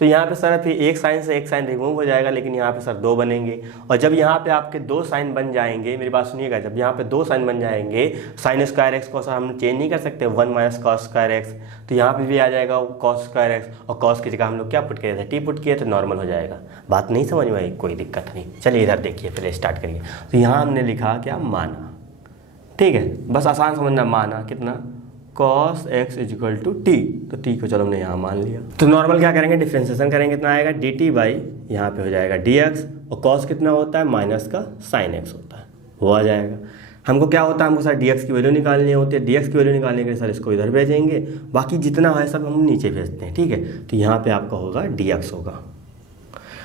तो यहाँ पे सर फिर एक साइन से एक साइन रिमूव हो जाएगा, लेकिन यहाँ पे सर 2 बनेंगे। और जब यहाँ पे आपके 2 साइन बन जाएंगे, मेरी बात सुनिएगा, जब यहाँ पे 2 साइन बन जाएंगे, साइन स्क्वायर एक्स को सर हम चेंज नहीं कर सकते 1 माइनस कॉस स्क्वायर एक्स, तो यहाँ पे भी आ जाएगा कॉस स्क्वायर एक्स, और कॉस की जगह हम लोग क्या पुट किए थे, टी पुट किए, तो नॉर्मल हो जाएगा। बात नहीं समझ में आई? कोई दिक्कत नहीं। चलिए इधर देखिए, पहले स्टार्ट करिए। तो यहाँ हमने लिखा क्या, माना, ठीक है, बस आसान समझना, माना कितना, cos x equal to t, तो टी को चलो हमने यहाँ मान लिया। तो नॉर्मल क्या करेंगे, डिफ्रेंसिएशन करेंगे, कितना आएगा dt बाई यहाँ पे हो जाएगा dx, और cos कितना होता है, माइनस का sin x होता है, वो आ जाएगा। हमको क्या होता है, हमको सर dx की वैल्यू निकालनी होती है, dx की वैल्यू निकालने के लिए सर इसको इधर भेजेंगे, बाकी जितना है सब हम नीचे भेजते हैं, ठीक है। तो यहाँ पे आपका होगा dx होगा,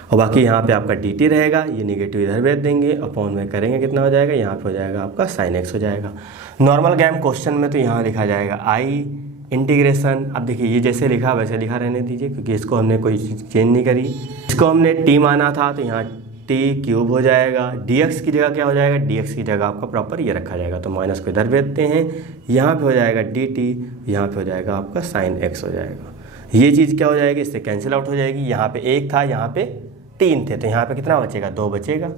और बाकी यहाँ पे आपका dt रहेगा, ये निगेटिव इधर भेज देंगे, अपॉन में करेंगे कितना हो जाएगा, यहाँ पे हो जाएगा आपका sin x हो जाएगा। नॉर्मल गेम क्वेश्चन में तो यहाँ लिखा जाएगा i इंटीग्रेशन, अब देखिए ये जैसे लिखा वैसे लिखा रहने दीजिए, क्योंकि इसको हमने कोई चीज़ चेंज नहीं करी। इसको हमने t माना था, तो यहाँ t क्यूब हो जाएगा, dx की जगह क्या हो जाएगा, dx की जगह आपका प्रॉपर ये रखा जाएगा, तो माइनस को इधर भेजते हैं, यहाँ पे हो जाएगा dt, यहाँ पे हो जाएगा आपका sin x हो जाएगा। ये चीज़ क्या हो जाएगी, इससे कैंसिल आउट हो जाएगी, यहाँ पे 1 था, यहाँ पे 3 थे, तो यहाँ पे कितना बचेगा, 2 बचेगा।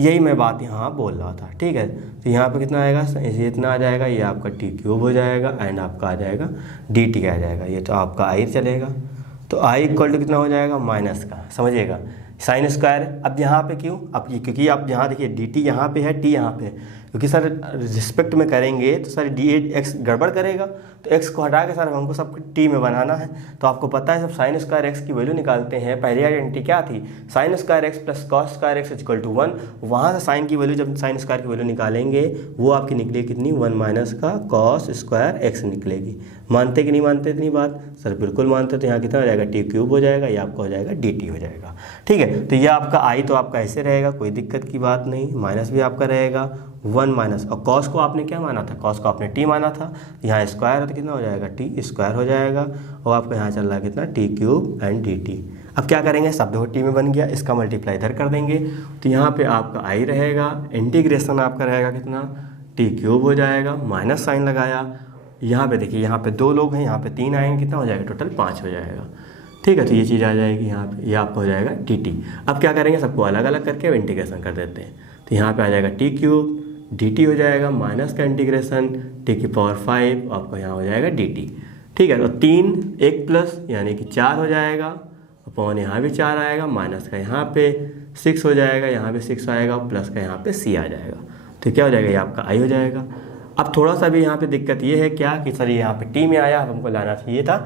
यही मैं बात यहाँ बोल रहा था, ठीक है। तो यहाँ पे कितना आएगा, ये इतना आ जाएगा, ये आपका टी क्यूब हो जाएगा, एंड आपका आ जाएगा डी टी आ जाएगा, ये तो आपका आई चलेगा। तो आई इक्वल टू कितना हो जाएगा, माइनस का, समझिएगा, साइन स्क्वायर। अब यहाँ पे क्यों, अब ये क्योंकि आप यहाँ देखिए डी टी यहाँ पे है, टी यहाँ पे है, क्योंकि सर रिस्पेक्ट में करेंगे तो सर डी एक्स गड़बड़ करेगा, तो एक्स को हटा के सर हमको सब टी में बनाना है। तो आपको पता है जब साइन स्क्वायर एक्स की वैल्यू निकालते हैं, पहली आइडेंटिटी क्या थी, sine square x plus cos square x equal to 1, वहाँ से साइन की वैल्यू, जब साइन स्क्वायर की वैल्यू निकालेंगे वो आपकी निकलेगी कितनी, 1 माइनस का कॉस स्क्वायर एक्स निकलेगी। मानते कि नहीं मानते इतनी बात, सर बिल्कुल मानते। तो यहाँ कितना हो जाएगा, टी क्यूब हो जाएगा, ये आपका हो जाएगा डी टी हो जाएगा, ठीक है। तो ये आपका आई तो आपका ऐसे रहेगा, कोई दिक्कत की बात नहीं, माइनस भी आपका रहेगा 1 माइनस, और कॉस को आपने क्या माना था, कॉस को आपने टी माना था, यहाँ स्क्वायर है तो कितना हो जाएगा, टी स्क्वायर हो जाएगा, और आपका यहाँ चल रहा है कितना, T cube and D T. अब क्या करेंगे, सब दो टी में बन गया, इसका मल्टीप्लाई इधर कर देंगे, तो यहाँ पे आपका आई रहेगा, इंटीग्रेशन आपका रहेगा कितना, टी क्यूब हो जाएगा, माइनस साइन लगाया, यहाँ पे देखिए यहाँ पे 2 लोग हैं, यहाँ पे 3 आएंगे, कितना हो जाएगा, टोटल 5 हो जाएगा, ठीक है। तो ये चीज़ आ जाएगी यहाँ पे, ये आपका हो जाएगा टी टी। अब क्या करेंगे, सबको अलग अलग करके इंटीग्रेशन कर देते हैं, तो यहाँ पे आ जाएगा टी क्यूब, डी टी हो जाएगा, माइनस का इंटीग्रेशन टी की पावर 5, आपका यहाँ हो जाएगा डी टी, ठीक है। तो 3 1 प्लस यानी कि 4 हो जाएगा, अपॉन यहाँ भी 4 आएगा, माइनस का यहाँ पे 6 हो जाएगा, यहाँ पे 6 आएगा, प्लस का यहाँ पे सी आ जाएगा, तो क्या हो जाएगा, ये आपका आई हो जाएगा। अब थोड़ा सा भी यहाँ पे दिक्कत ये है क्या कि सर यहाँ पे टी में आया, अब हमको लाना चाहिए था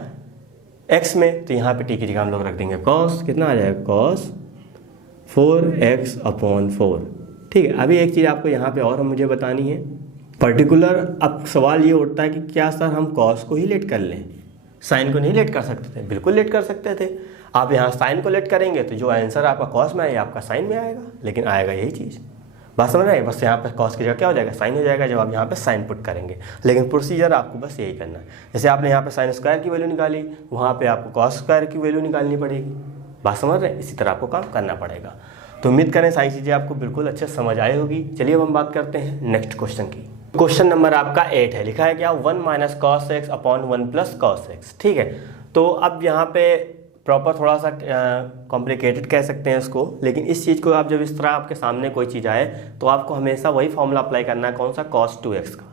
एक्स में, तो यहाँ पे टी की जगह हम लोग रख देंगे कॉस, कितना आ जाएगा, कॉस 4x अपॉन 4, ठीक है। अभी एक चीज़ आपको यहाँ पे और मुझे बतानी है पर्टिकुलर। अब सवाल ये उठता है कि क्या सर हम कॉस को ही लेट कर लें, साइन को नहीं लेट कर सकते थे? बिल्कुल लेट कर सकते थे। आप यहाँ साइन को लेट करेंगे तो जो आंसर आपका कॉस में आएगा आपका साइन में आएगा, लेकिन आएगा यही चीज़, बात समझ रहे हैं। बस यहाँ पे कॉस की जगह क्या हो जाएगा, साइन हो जाएगा जब आप यहाँ पे साइन पुट करेंगे, लेकिन प्रोसीजर आपको बस यही करना है। जैसे आपने यहाँ पे साइन स्क्वायर की वैल्यू निकाली, वहाँ पे आपको कॉस स्क्वायर की वैल्यू निकालनी पड़ेगी, बात समझ रहे हैं। इसी तरह आपको काम करना पड़ेगा। तो उम्मीद करें सारी चीज़ें आपको बिल्कुल अच्छे समझ आई होगी। चलिए अब हम बात करते हैं नेक्स्ट क्वेश्चन की। क्वेश्चन नंबर आपका 8 है, लिखा है क्या, 1 minus cos x upon 1 plus cos x, ठीक है। तो अब यहाँ पे प्रॉपर थोड़ा सा कॉम्प्लिकेटेड कह सकते हैं इसको, लेकिन इस चीज़ को आप जब इस तरह आपके सामने कोई चीज़ आए तो आपको हमेशा वही फॉर्मूला अप्लाई करना है, कौन सा, cos 2x का,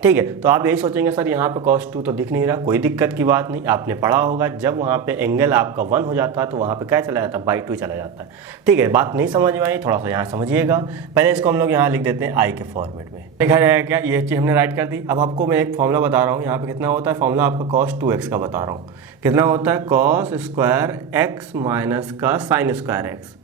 ठीक है। तो आप यही सोचेंगे सर यहाँ पे cos 2 तो दिख नहीं रहा, कोई दिक्कत की बात नहीं, आपने पढ़ा होगा जब वहाँ पे एंगल आपका 1 हो जाता है तो वहाँ पे क्या चला जाता है, बाई 2 चला जाता है, ठीक है। बात नहीं समझ में आई, थोड़ा सा यहाँ समझिएगा। पहले इसको हम लोग यहाँ लिख देते हैं आई के फॉर्मेट में, लिखा जाएगा क्या, ये चीज़ हमने राइट कर दी। अब आपको मैं एक फॉर्मूला बता रहा हूँ, यहाँ पे कितना होता है फॉर्मूला आपका cos 2x का बता रहा हूँ, कितना होता है, cos स्क्वायर एक्स माइनस का साइन स्क्वायर एक्स,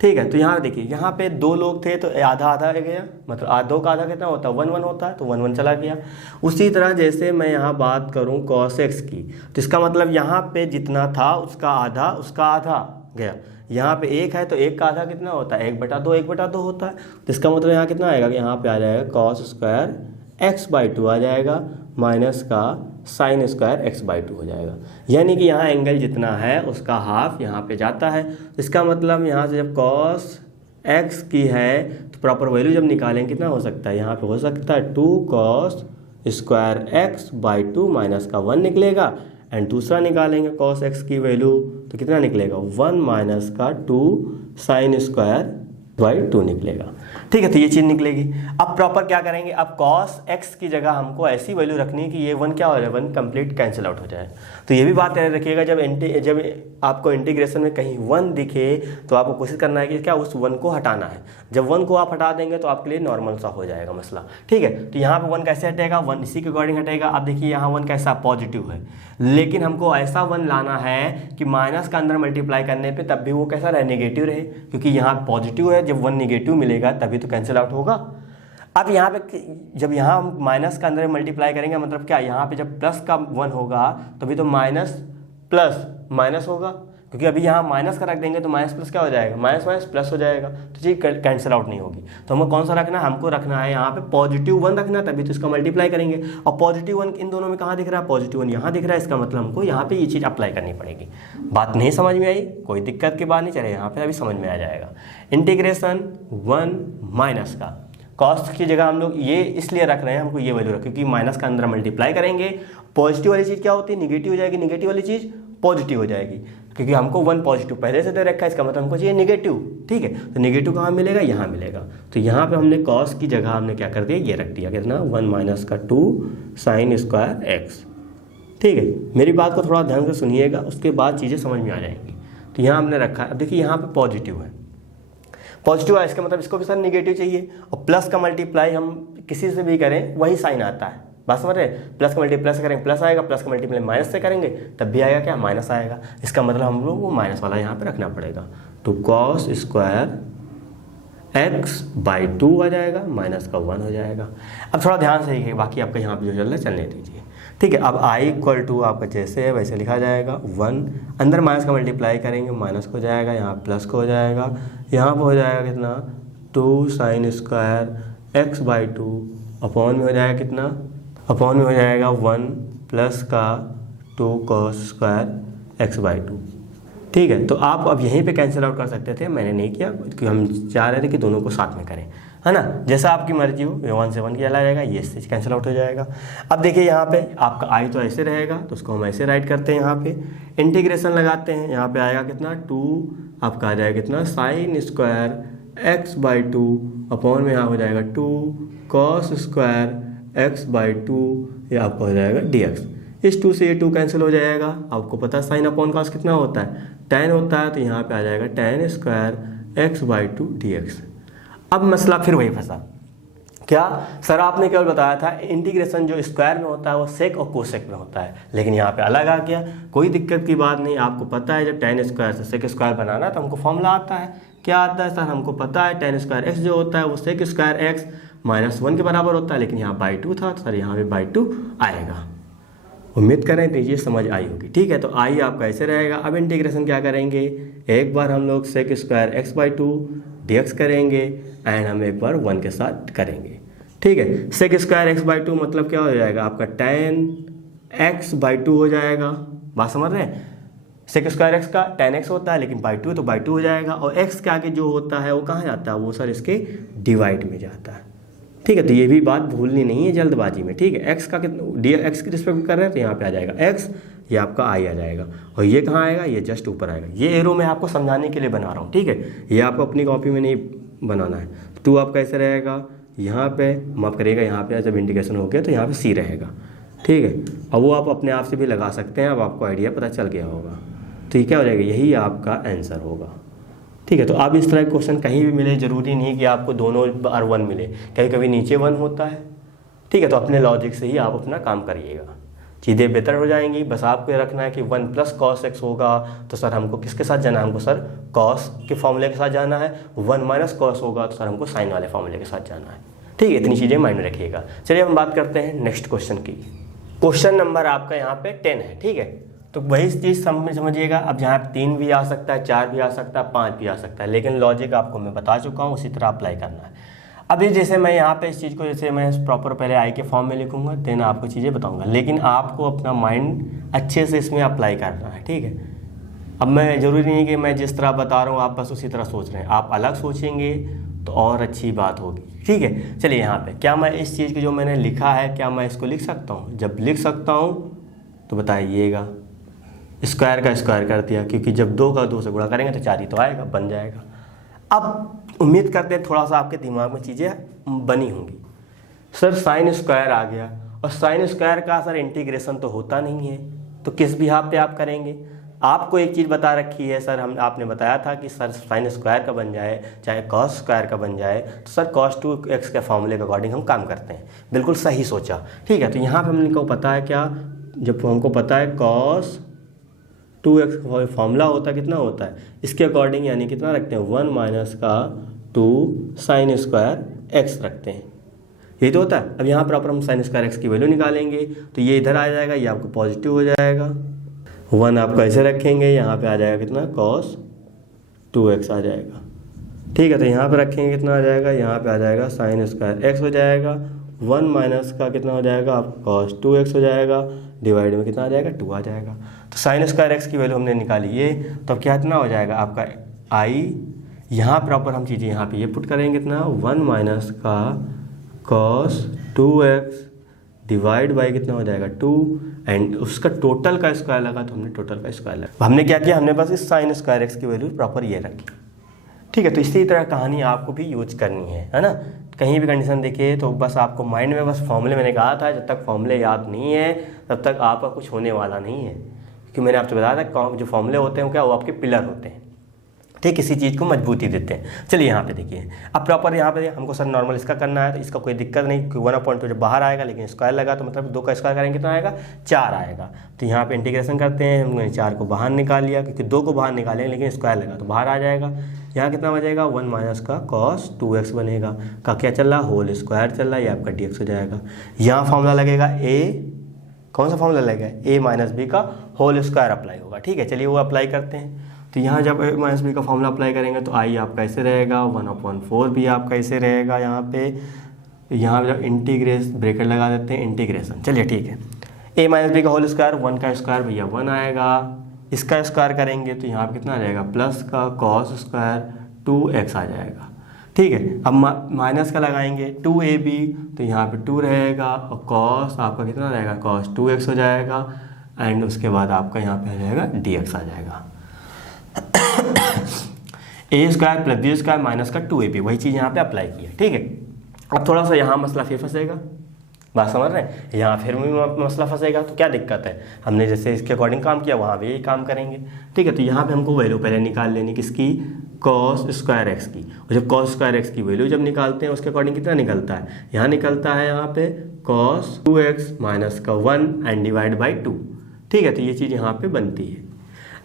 ठीक है। तो यहाँ देखिए, यहाँ पे 2 लोग थे तो आधा आधा गया, मतलब 2 का आधा कितना होता है, 1 1 होता है, तो 1 1 चला गया। उसी तरह जैसे मैं यहाँ बात करूँ cos x की, तो इसका मतलब यहाँ पे जितना था उसका आधा गया। यहाँ पे 1 है तो 1 का आधा कितना होता है, 1/2 1/2 होता है। तो इसका मतलब यहाँ कितना आएगा, यहाँ पे आ जाएगा cos स्क्वायर x/2 आ जाएगा, माइनस का साइन स्क्वायर x/2 हो जाएगा। यानी कि यहाँ एंगल जितना है उसका हाफ यहाँ पे जाता है। इसका मतलब यहाँ से जब cos x की है तो प्रॉपर वैल्यू जब निकालेंगे कितना हो सकता है, यहाँ पे हो सकता है 2 cos स्क्वायर x/2 माइनस का 1 निकलेगा, एंड दूसरा निकालेंगे cos x की वैल्यू तो कितना निकलेगा 1 माइनस का 2 साइन स्क्वायर बाई 2 निकलेगा। ठीक है, तो ये चीज़ निकलेगी। अब प्रॉपर क्या करेंगे, अब cos x की जगह हमको ऐसी वैल्यू रखनी है कि ये 1 क्या हो जाए, 1 कंप्लीट कैंसिल आउट हो जाए। तो ये भी बात याद रखिएगा, जब आपको इंटीग्रेशन में कहीं 1 दिखे तो आपको कोशिश करना है कि क्या उस 1 को हटाना है। जब 1 को आप हटा देंगे तो आपके लिए नॉर्मल सा हो जाएगा मसला। ठीक है, तो यहाँ पे 1 कैसे हटेगा, 1 इसी के अकॉर्डिंग हटेगा। अब देखिए यहाँ 1 कैसा पॉजिटिव है, लेकिन हमको ऐसा 1 लाना है कि माइनस का अंदर मल्टीप्लाई करने पे तब भी वो कैसा रहे, नेगेटिव रहे, क्योंकि यहाँ पॉजिटिव है। जब 1 नेगेटिव मिलेगा तभी तो कैंसिल आउट होगा। अब यहाँ पे जब यहाँ माइनस का अंदर मल्टीप्लाई करेंगे मतलब क्या, यहाँ पे जब प्लस का 1 होगा तभी तो माइनस प्लस माइनस होगा, क्योंकि अभी यहाँ माइनस का रख देंगे तो माइनस प्लस क्या हो जाएगा, माइनस माइनस प्लस हो जाएगा, तो चीज़ कैंसिल आउट नहीं होगी। तो हमको कौन सा रखना है, हमको रखना है यहाँ पे पॉजिटिव 1 रखना, तभी तो इसका मल्टीप्लाई करेंगे। और पॉजिटिव 1 इन दोनों में कहाँ दिख रहा है, पॉजिटिव 1 यहाँ दिख रहा है, इसका मतलब हमको यहाँ पे ये चीज़ अप्लाई करनी पड़ेगी। बात नहीं समझ में आई, कोई दिक्कत की बात नहीं, चले यहाँ पे अभी समझ में आ जाएगा। इंटीग्रेशन 1 माइनस का कॉस्ट की जगह हम लोग ये इसलिए रख रहे हैं, हमको ये वैल्यू रख, क्योंकि माइनस का अंदर मल्टीप्लाई करेंगे, पॉजिटिव वाली चीज़ क्या होती है, निगेटिव हो जाएगी, निगेटिव वाली चीज़ पॉजिटिव हो जाएगी, क्योंकि हमको 1 पॉजिटिव पहले से दे रखा है, इसका मतलब हमको चाहिए निगेटिव। ठीक है, तो निगेटिव कहाँ मिलेगा, यहाँ मिलेगा। तो यहाँ पे हमने कॉस की जगह हमने क्या कर दिया, ये रख दिया, कितना 1 माइनस का 2 साइन स्क्वायर एक्स। ठीक है, मेरी बात को थोड़ा ध्यान से सुनिएगा, उसके बाद चीज़ें समझ में आ जाएंगी। तो यहाँ हमने रखा है, अब देखिए यहाँ पे पॉजिटिव है, पॉजिटिव है, इसका मतलब इसको भी सर निगेटिव चाहिए, और प्लस का मल्टीप्लाई हम किसी से भी करें वही साइन आता है। बात समझ रहे, प्लस का मल्टीप्लाई से करेंगे प्लस आएगा, प्लस का मल्टीप्लाई माइनस से करेंगे तब भी आएगा क्या, माइनस आएगा। इसका मतलब हम लोग वो माइनस वाला यहाँ पे रखना पड़ेगा। तो कॉस स्क्वायर एक्स बाई 2 आ जाएगा, माइनस का 1 हो जाएगा। अब थोड़ा ध्यान से देखिए, बाकी आपका यहाँ पे जो चल रहा है चलने दीजिए। ठीक है, अब आई इक्वल टू आपका जैसे है वैसे लिखा जाएगा, 1 अंदर माइनस का मल्टीप्लाई करेंगे, माइनस को हो जाएगा, यहाँ प्लस को हो जाएगा, यहाँ पर हो जाएगा कितना 2 sign square x by 2 upon में हो जाएगा कितना, अपॉन में हो जाएगा 1 प्लस का 2 कॉस स्क्वायर एक्स बाई 2। ठीक है, तो आप अब यहीं पे कैंसिल आउट कर सकते थे, मैंने नहीं किया क्योंकि हम चाह रहे थे कि दोनों को साथ में करें, है ना, जैसा आपकी मर्जी हो। 1 से 1 किया जाएगा, ये इससे कैंसिल आउट हो जाएगा। अब देखिए यहाँ पे आपका आई तो ऐसे रहेगा, तो उसको हम ऐसे राइट करते हैं, यहाँ पे इंटीग्रेशन लगाते हैं, यहाँ पे आएगा कितना 2 आपका आ जाएगा कितना sign square x by 2 upon में यहाँ हो जाएगा 2 कॉस स्क्वायर एक्स बाई 2, ये आपका हो जाएगा dx। इस 2 से ये 2 कैंसिल हो जाएगा। आपको पता है साइन अपॉन कॉस कितना होता है, tan होता है, तो यहाँ पे आ जाएगा tan square x by 2 dx। अब मसला फिर वही फंसा, क्या सर आपने केवल बताया था इंटीग्रेशन जो स्क्वायर में होता है वो सेक और कोसेक में होता है, लेकिन यहाँ पे अलग आ गया। कोई दिक्कत की बात नहीं, आपको पता है जब tan स्क्वायर से सेक स्क्वायर बनाना तो हमको फॉर्मूला आता है। क्या आता है सर, हमको पता है tan स्क्वायर एक्स जो होता है वो सेक स्क्वायर एक्स माइनस 1 के बराबर होता है, लेकिन यहाँ बाई 2 था, तो सर यहाँ पे बाई 2 आएगा। उम्मीद करें तो ये समझ आई होगी। ठीक है, तो आई आपका ऐसे रहेगा। अब इंटीग्रेशन क्या करेंगे, एक बार हम लोग sec square x by 2 dx करेंगे एंड हम एक बार 1 के साथ करेंगे। ठीक है, सेक स्क्वायर एक्स बाई 2 मतलब क्या हो जाएगा आपका tan x बाई 2 हो जाएगा। बात समझ रहे हैं, सेक स्क्वायर एक्स का tan x होता है, लेकिन बाई 2 तो बाई 2 हो जाएगा, और x के आगे जो होता है वो कहाँ जाता है, वो सर इसके डिवाइड में जाता है। ठीक है, तो ये भी बात भूलनी नहीं है जल्दबाजी में। ठीक है, x का कितना x की रिस्पेक्ट कर रहे हैं तो यहाँ पे आ जाएगा x, ये आपका आई आ जाएगा, और ये कहाँ आएगा, ये जस्ट ऊपर आएगा। ये एरो मैं आपको समझाने के लिए बना रहा हूँ। ठीक है, ये आपको अपनी कॉपी में नहीं बनाना है। 2 आपका ऐसे रहेगा, यहाँ पे माफ करिएगा, यहाँ पे जब इंटीग्रेशन हो गया तो यहाँ पे c रहेगा। ठीक है, अब वो आप अपने आप से भी लगा सकते हैं, अब आपको आइडिया पता चल गया होगा। तो ये क्या हो जाएगा, यही आपका आंसर होगा। ठीक है, तो अब इस तरह के क्वेश्चन कहीं भी मिले, ज़रूरी नहीं कि आपको दोनों बार 1 मिले, कभी कभी नीचे 1 होता है। ठीक है, तो अपने लॉजिक से ही आप अपना काम करिएगा, चीज़ें बेहतर हो जाएंगी। बस आपको ये रखना है कि 1 प्लस कॉस एक्स होगा तो सर हमको किसके साथ जाना है, हमको सर कॉस के फॉर्मूले के साथ जाना है। 1 माइनस कॉस होगा तो सर हमको साइन वाले फॉर्मूले के साथ जाना है। ठीक है, इतनी चीज़ें माइंड में रखिएगा। चलिए हम बात करते हैं नेक्स्ट क्वेश्चन की। क्वेश्चन नंबर आपका यहाँ पे 10 है। ठीक है, तो वही चीज़ समझिएगा। अब यहाँ 3 भी आ सकता है, 4 भी आ सकता है, 5 भी आ सकता है, लेकिन लॉजिक आपको मैं बता चुका हूँ, उसी तरह अप्लाई करना है। अभी जैसे मैं यहाँ पे इस चीज़ को जैसे मैं प्रॉपर पहले आई के फॉर्म में लिखूँगा, देन आपको चीज़ें बताऊँगा, लेकिन आपको अपना माइंड अच्छे से इसमें अप्लाई करना है। ठीक है, अब मैं ज़रूरी नहीं कि मैं जिस तरह बता रहा हूँ आप बस उसी तरह सोच रहे हैं, आप अलग सोचेंगे तो और अच्छी बात होगी। ठीक है, चलिए यहाँ पे क्या मैं इस चीज़ की जो मैंने लिखा है क्या मैं इसको लिख सकता हूँ? जब लिख सकता हूँ तो बताइएगा। स्क्वायर का स्क्वायर कर दिया, क्योंकि जब 2 का 2 से गुणा करेंगे तो 4 ही तो आएगा, बन जाएगा। अब उम्मीद करते हैं थोड़ा सा आपके दिमाग में चीज़ें बनी होंगी। सर साइन स्क्वायर आ गया, और साइन स्क्वायर का सर इंटीग्रेशन तो होता नहीं है, तो किस बिहाफ पे आप करेंगे? आपको एक चीज़ बता रखी है सर, आपने बताया था कि सर साइन स्क्वायर का बन जाए चाहे कॉस स्क्वायर का बन जाए तो सर cos 2x के फॉर्मूले के अकॉर्डिंग हम काम करते हैं। बिल्कुल सही सोचा, ठीक है। तो यहाँ पे हमको पता है क्या, जब हमको पता है cos 2x का फॉर्मूला होता है कितना होता है, इसके अकॉर्डिंग यानी कितना रखते हैं 1 माइनस का 2 साइन स्क्वायर x रखते हैं, यही तो होता है। अब यहाँ पर हम साइन स्क्वायर x की वैल्यू निकालेंगे तो ये इधर आ जाएगा, ये आपको पॉजिटिव हो जाएगा। 1 आप कैसे रखेंगे, यहाँ पे आ जाएगा कितना cos 2x आ जाएगा, ठीक है। तो यहाँ पे रखेंगे कितना आ जाएगा, यहाँ पे आ जाएगा साइन स्क्वायर x हो जाएगा, 1 माइनस का कितना हो जाएगा आप cos 2x हो जाएगा, डिवाइड में कितना आ जाएगा 2 आ जाएगा। तो साइन स्क्वायर x की वैल्यू हमने निकाली ये, तो अब क्या इतना हो जाएगा आपका i, यहाँ प्रॉपर हम चीज़ें यहाँ पे ये पुट करेंगे कितना 1 माइनस का cos 2x डिवाइड बाई कितना हो जाएगा 2, एंड उसका टोटल का स्क्वायर लगा तो हमने टोटल का स्क्वायर लगा। हमने क्या किया, हमने बस इस साइन स्क्वायर x की वैल्यू प्रॉपर ये रखी, ठीक है। तो इसी तरह कहानी आपको भी यूज करनी है ना। कहीं भी कंडीशन देखिए तो बस आपको माइंड में बस फॉर्मूले, मैंने कहा था जब तक फॉर्मूले याद नहीं है तब तक आपका कुछ होने वाला नहीं है, क्योंकि मैंने आपसे बताया था जो फॉर्मूले होते हैं क्या, वो आपके पिलर होते हैं, ठीक, किसी चीज़ को मजबूती देते हैं। चलिए यहाँ पे देखिए, अब प्रॉपर यहाँ पे हमको सर नॉर्मल इसका करना है, तो इसका कोई दिक्कत नहीं, 1/2 जब बाहर आएगा, लेकिन स्क्वायर लगा तो मतलब 2 का स्क्वायर करेंगे कितना आएगा 4 आएगा। तो यहाँ पे इंटीग्रेशन करते हैं, हमने 4 को बाहर निकाल लिया, क्योंकि 2 को बाहर निकालेंगे लेकिन स्क्वायर लगा तो बाहर आ जाएगा। यहाँ कितना बचेगा 1 माइनस का cos 2x बनेगा, का क्या चल रहा होल स्क्वायर चल रहा है, ये आपका dx हो जाएगा। यहाँ फॉर्मूला लगेगा a, कौन सा फॉर्मूला लगेगा a माइनस बी का होल स्क्वायर अप्लाई होगा, ठीक है। चलिए वो अप्लाई करते हैं। तो यहाँ जब a माइनस बी का फॉर्मूला अप्लाई करेंगे तो i आपका ऐसे रहेगा, 1/4 भी आपका ऐसे रहेगा। यहाँ पे यहाँ जब ब्रैकेट लगा देते हैं इंटीग्रेशन, चलिए ठीक है। a माइनस बी का होल स्क्वायर, 1 का स्क्वायर भैया 1 आएगा, इसका स्क्वायर करेंगे तो यहाँ पे कितना आ जाएगा प्लस का cos स्क्वायर 2x आ जाएगा, ठीक है। अब माइनस का लगाएंगे 2ab, तो यहाँ पे 2 रहेगा और cos आपका कितना रहेगा cos 2x हो जाएगा, एंड उसके बाद आपका यहाँ पे आ जाएगा dx आ जाएगा। a square plus b square minus का 2ab, वही चीज़ यहाँ पे अप्लाई की है, ठीक है। अब थोड़ा सा यहाँ मसला फिर फंसेगा, बात समझ रहे हैं, यहाँ फिर भी मसला फंसेगा, तो क्या दिक्कत है, हमने जैसे इसके अकॉर्डिंग काम किया वहाँ भी यही काम करेंगे, ठीक है। तो यहाँ पे हमको वैल्यू पहले निकाल लेनी किसकी, cos स्क्वायर x की, और जब cos स्क्वायर x की वैल्यू जब निकालते हैं उसके अकॉर्डिंग कितना निकलता है, यहाँ निकलता है यहाँ पे cos 2x माइनस का 1 एंड डिवाइड बाई 2, ठीक है। तो ये चीज़ यहाँ पे बनती है,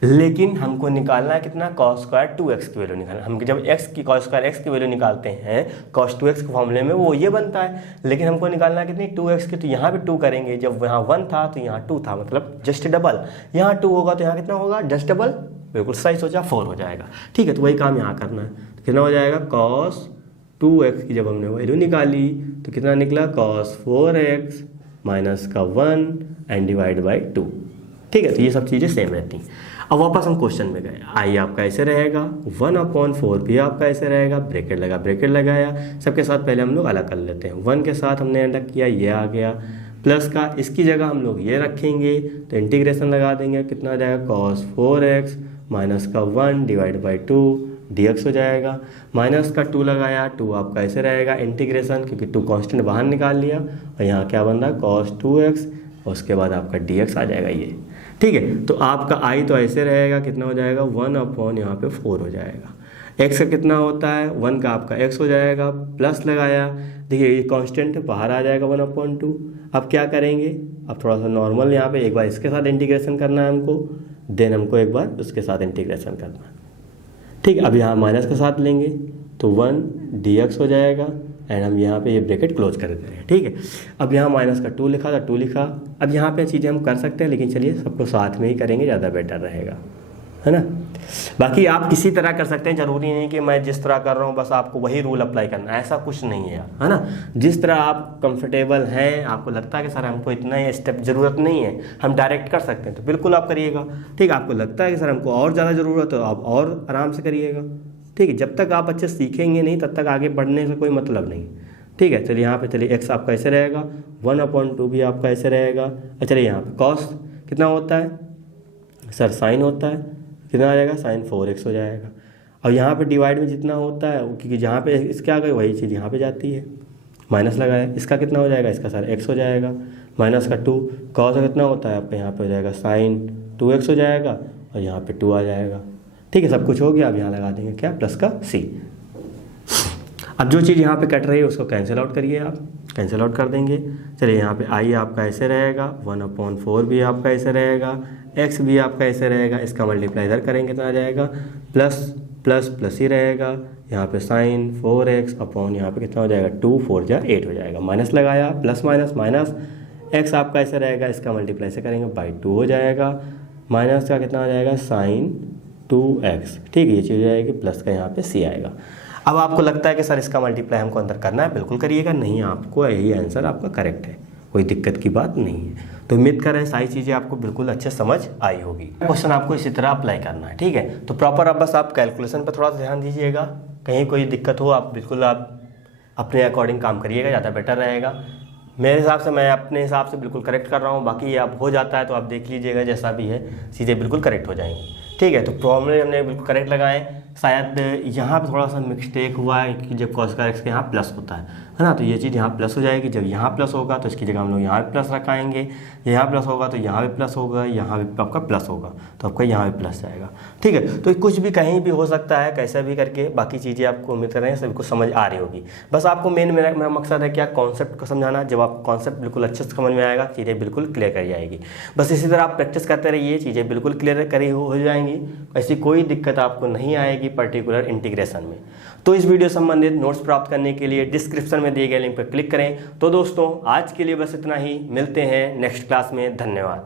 लेकिन हमको निकालना है कितना cos स्क्वायर 2x की वैल्यू निकालना। हम जब x की cos स्क्वायर x की वैल्यू निकालते हैं cos 2x के फॉर्मूले में वो ये बनता है, लेकिन हमको निकालना है कितनी 2x की, तो यहाँ पे 2 करेंगे, जब यहाँ 1 था तो यहाँ 2 था, मतलब जस्ट डबल, यहाँ 2 होगा तो यहाँ कितना होगा जस्ट डबल, बिल्कुल सही सोचा 4 हो जाएगा, ठीक है। तो वही काम यहाँ करना है, तो कितना हो जाएगा cos 2x की जब हमने वैल्यू निकाली तो कितना निकला cos 4x माइनस का 1 एंड डिवाइड बाई 2, ठीक है। तो ये सब चीज़ें सेम रहती हैं। अब वापस हम क्वेश्चन में गए, आई आपका ऐसे रहेगा, 1/4 भी आपका ऐसे रहेगा, ब्रैकेट लगाया, सबके साथ पहले हम लोग अलग कर लेते हैं। 1 के साथ हमने अलग किया, ये आ गया, प्लस का इसकी जगह हम लोग ये रखेंगे तो इंटीग्रेशन लगा देंगे, कितना आ जाएगा cos 4x माइनस का 1 डिवाइड बाई 2 dx हो जाएगा। माइनस का 2 लगाया, 2 आपका ऐसे रहेगा इंटीग्रेशन, क्योंकि 2 कांस्टेंट बाहर निकाल लिया, और यहाँ क्या बन रहा है cos 2x, और उसके बाद आपका dx आ जाएगा ये, ठीक है। तो आपका i तो ऐसे रहेगा, कितना हो जाएगा 1/, यहाँ पे 4 हो जाएगा। x का कितना होता है 1 का आपका x हो जाएगा, प्लस लगाया, देखिए ये कांस्टेंट बाहर आ जाएगा 1/2। अब क्या करेंगे, अब थोड़ा सा नॉर्मल यहाँ पे एक बार इसके साथ इंटीग्रेशन करना है हमको, देन हमको एक बार उसके साथ इंटीग्रेशन करना है, ठीक है। अब यहाँ माइनस के साथ लेंगे तो 1 dx हो जाएगा, एंड हम यहाँ पे ये ब्रैकेट क्लोज कर दे रहे हैं, ठीक है। अब यहाँ माइनस का 2 लिखा था, 2 लिखा। अब यहाँ पे चीज़ें हम कर सकते हैं, लेकिन चलिए सबको साथ में ही करेंगे, ज़्यादा बेटर रहेगा, है ना। बाकी आप किसी तरह कर सकते हैं, ज़रूरी नहीं कि मैं जिस तरह कर रहा हूँ बस आपको वही रूल अप्लाई करना है, ऐसा कुछ नहीं है ना। जिस तरह आप कंफर्टेबल हैं, आपको लगता है कि सर हमको इतना ही स्टेप ज़रूरत नहीं है, हम डायरेक्ट कर सकते हैं, तो बिल्कुल आप करिएगा, ठीक है। आपको लगता है कि सर हमको और ज़्यादा ज़रूरत है तो आप और आराम से करिएगा, ठीक है। जब तक आप अच्छे सीखेंगे नहीं तब तक आगे बढ़ने से कोई मतलब नहीं, ठीक है। चलिए यहाँ पे चलिए x आपका ऐसे रहेगा, 1/2 भी आपका ऐसे रहेगा। चलिए यहाँ पे cos कितना होता है सर साइन होता है कितना आ जाएगा, साइन 4x हो जाएगा। और यहाँ पे डिवाइड में जितना होता है क्योंकि जहाँ पे इसके आ गए वही चीज़ यहाँ पे जाती है, माइनस लगाया, इसका कितना हो जाएगा, इसका सर x हो जाएगा, माइनस का 2, कॉस का कितना होता है आपका यहाँ पे हो जाएगा साइन 2x हो जाएगा और यहाँ पे 2 आ जाएगा। ठीक है, सब कुछ हो गया। अब यहाँ लगा देंगे क्या, प्लस का c। अब जो चीज़ यहाँ पे कट रही है उसको कैंसिल आउट करिए, आप कैंसिल आउट कर देंगे। चलिए यहाँ पे i आपका ऐसे रहेगा, 1/4 भी आपका ऐसे रहेगा, x भी आपका ऐसे रहेगा, इसका मल्टीप्लाई इधर करेंगे तो आ जाएगा प्लस प्लस प्लस ही रहेगा, यहाँ पे साइन 4x अपॉन यहाँ पे कितना हो जाएगा 2 4 जा 8 हो जाएगा, माइनस लगाया, प्लस माइनस माइनस, x आपका ऐसे रहेगा, इसका मल्टीप्लाई से करेंगे बाई 2 हो जाएगा, माइनस का कितना हो जाएगा साइन 2x। ठीक है, ये चीज़ हो जाएगी, प्लस का यहाँ पे c आएगा। अब आपको लगता है कि सर इसका मल्टीप्लाई हमको अंदर करना है, बिल्कुल करिएगा, नहीं आपको यही आंसर आपका करेक्ट है, कोई दिक्कत की बात नहीं है। तो उम्मीद कर रहे हैं सारी चीज़ें आपको बिल्कुल अच्छे समझ आई होगी। क्वेश्चन आपको इसी तरह अप्लाई करना है, ठीक है। तो प्रॉपर अब बस आप कैलकुलेशन पर थोड़ा सा ध्यान दीजिएगा, कहीं कोई दिक्कत हो आप बिल्कुल आप अपने अकॉर्डिंग काम करिएगा, ज़्यादा बेटर रहेगा। मेरे हिसाब से मैं अपने हिसाब से बिल्कुल करेक्ट कर रहा हूँ, बाकी ये अब हो जाता है तो आप देख लीजिएगा, जैसा भी है चीज़ें बिल्कुल करेक्ट हो जाएंगी। ठीक है, तो फॉर्मूले हमने बिल्कुल करेक्ट लगाए। शायद यहाँ पे थोड़ा सा मिस्टेक हुआ है कि जब कॉस का एक्स के यहाँ प्लस होता है ना, तो ये चीज़ यहाँ प्लस हो जाएगी। जब यहाँ प्लस होगा तो इसकी जगह हम लोग यहाँ भी प्लस रखाएंगे, यहाँ प्लस होगा तो यहाँ भी प्लस होगा, यहाँ भी आपका प्लस होगा तो आपका यहाँ भी प्लस जाएगा। ठीक है, तो कुछ भी कहीं भी हो सकता है, कैसा भी करके बाकी चीज़ें आपको उम्मीद कर रहे हैं सभी को समझ आ रही होगी। बस आपको मेरा मकसद है क्या, कॉन्सेप्ट को समझाना। जब आप कॉन्सेप्ट बिल्कुल अच्छे से समझ में आएगा, चीज़ें बिल्कुल क्लियर कर जाएगी। बस इसी तरह आप प्रैक्टिस करते रहिए, चीज़ें बिल्कुल क्लियर करी हो जाएंगी, ऐसी कोई दिक्कत आपको नहीं आएगी पर्टिकुलर इंटीग्रेशन में। तो इस वीडियो संबंधित नोट्स प्राप्त करने के लिए डिस्क्रिप्शन में दिए गए लिंक पर क्लिक करें। तो दोस्तों आज के लिए बस इतना ही, मिलते हैं नेक्स्ट क्लास में, धन्यवाद।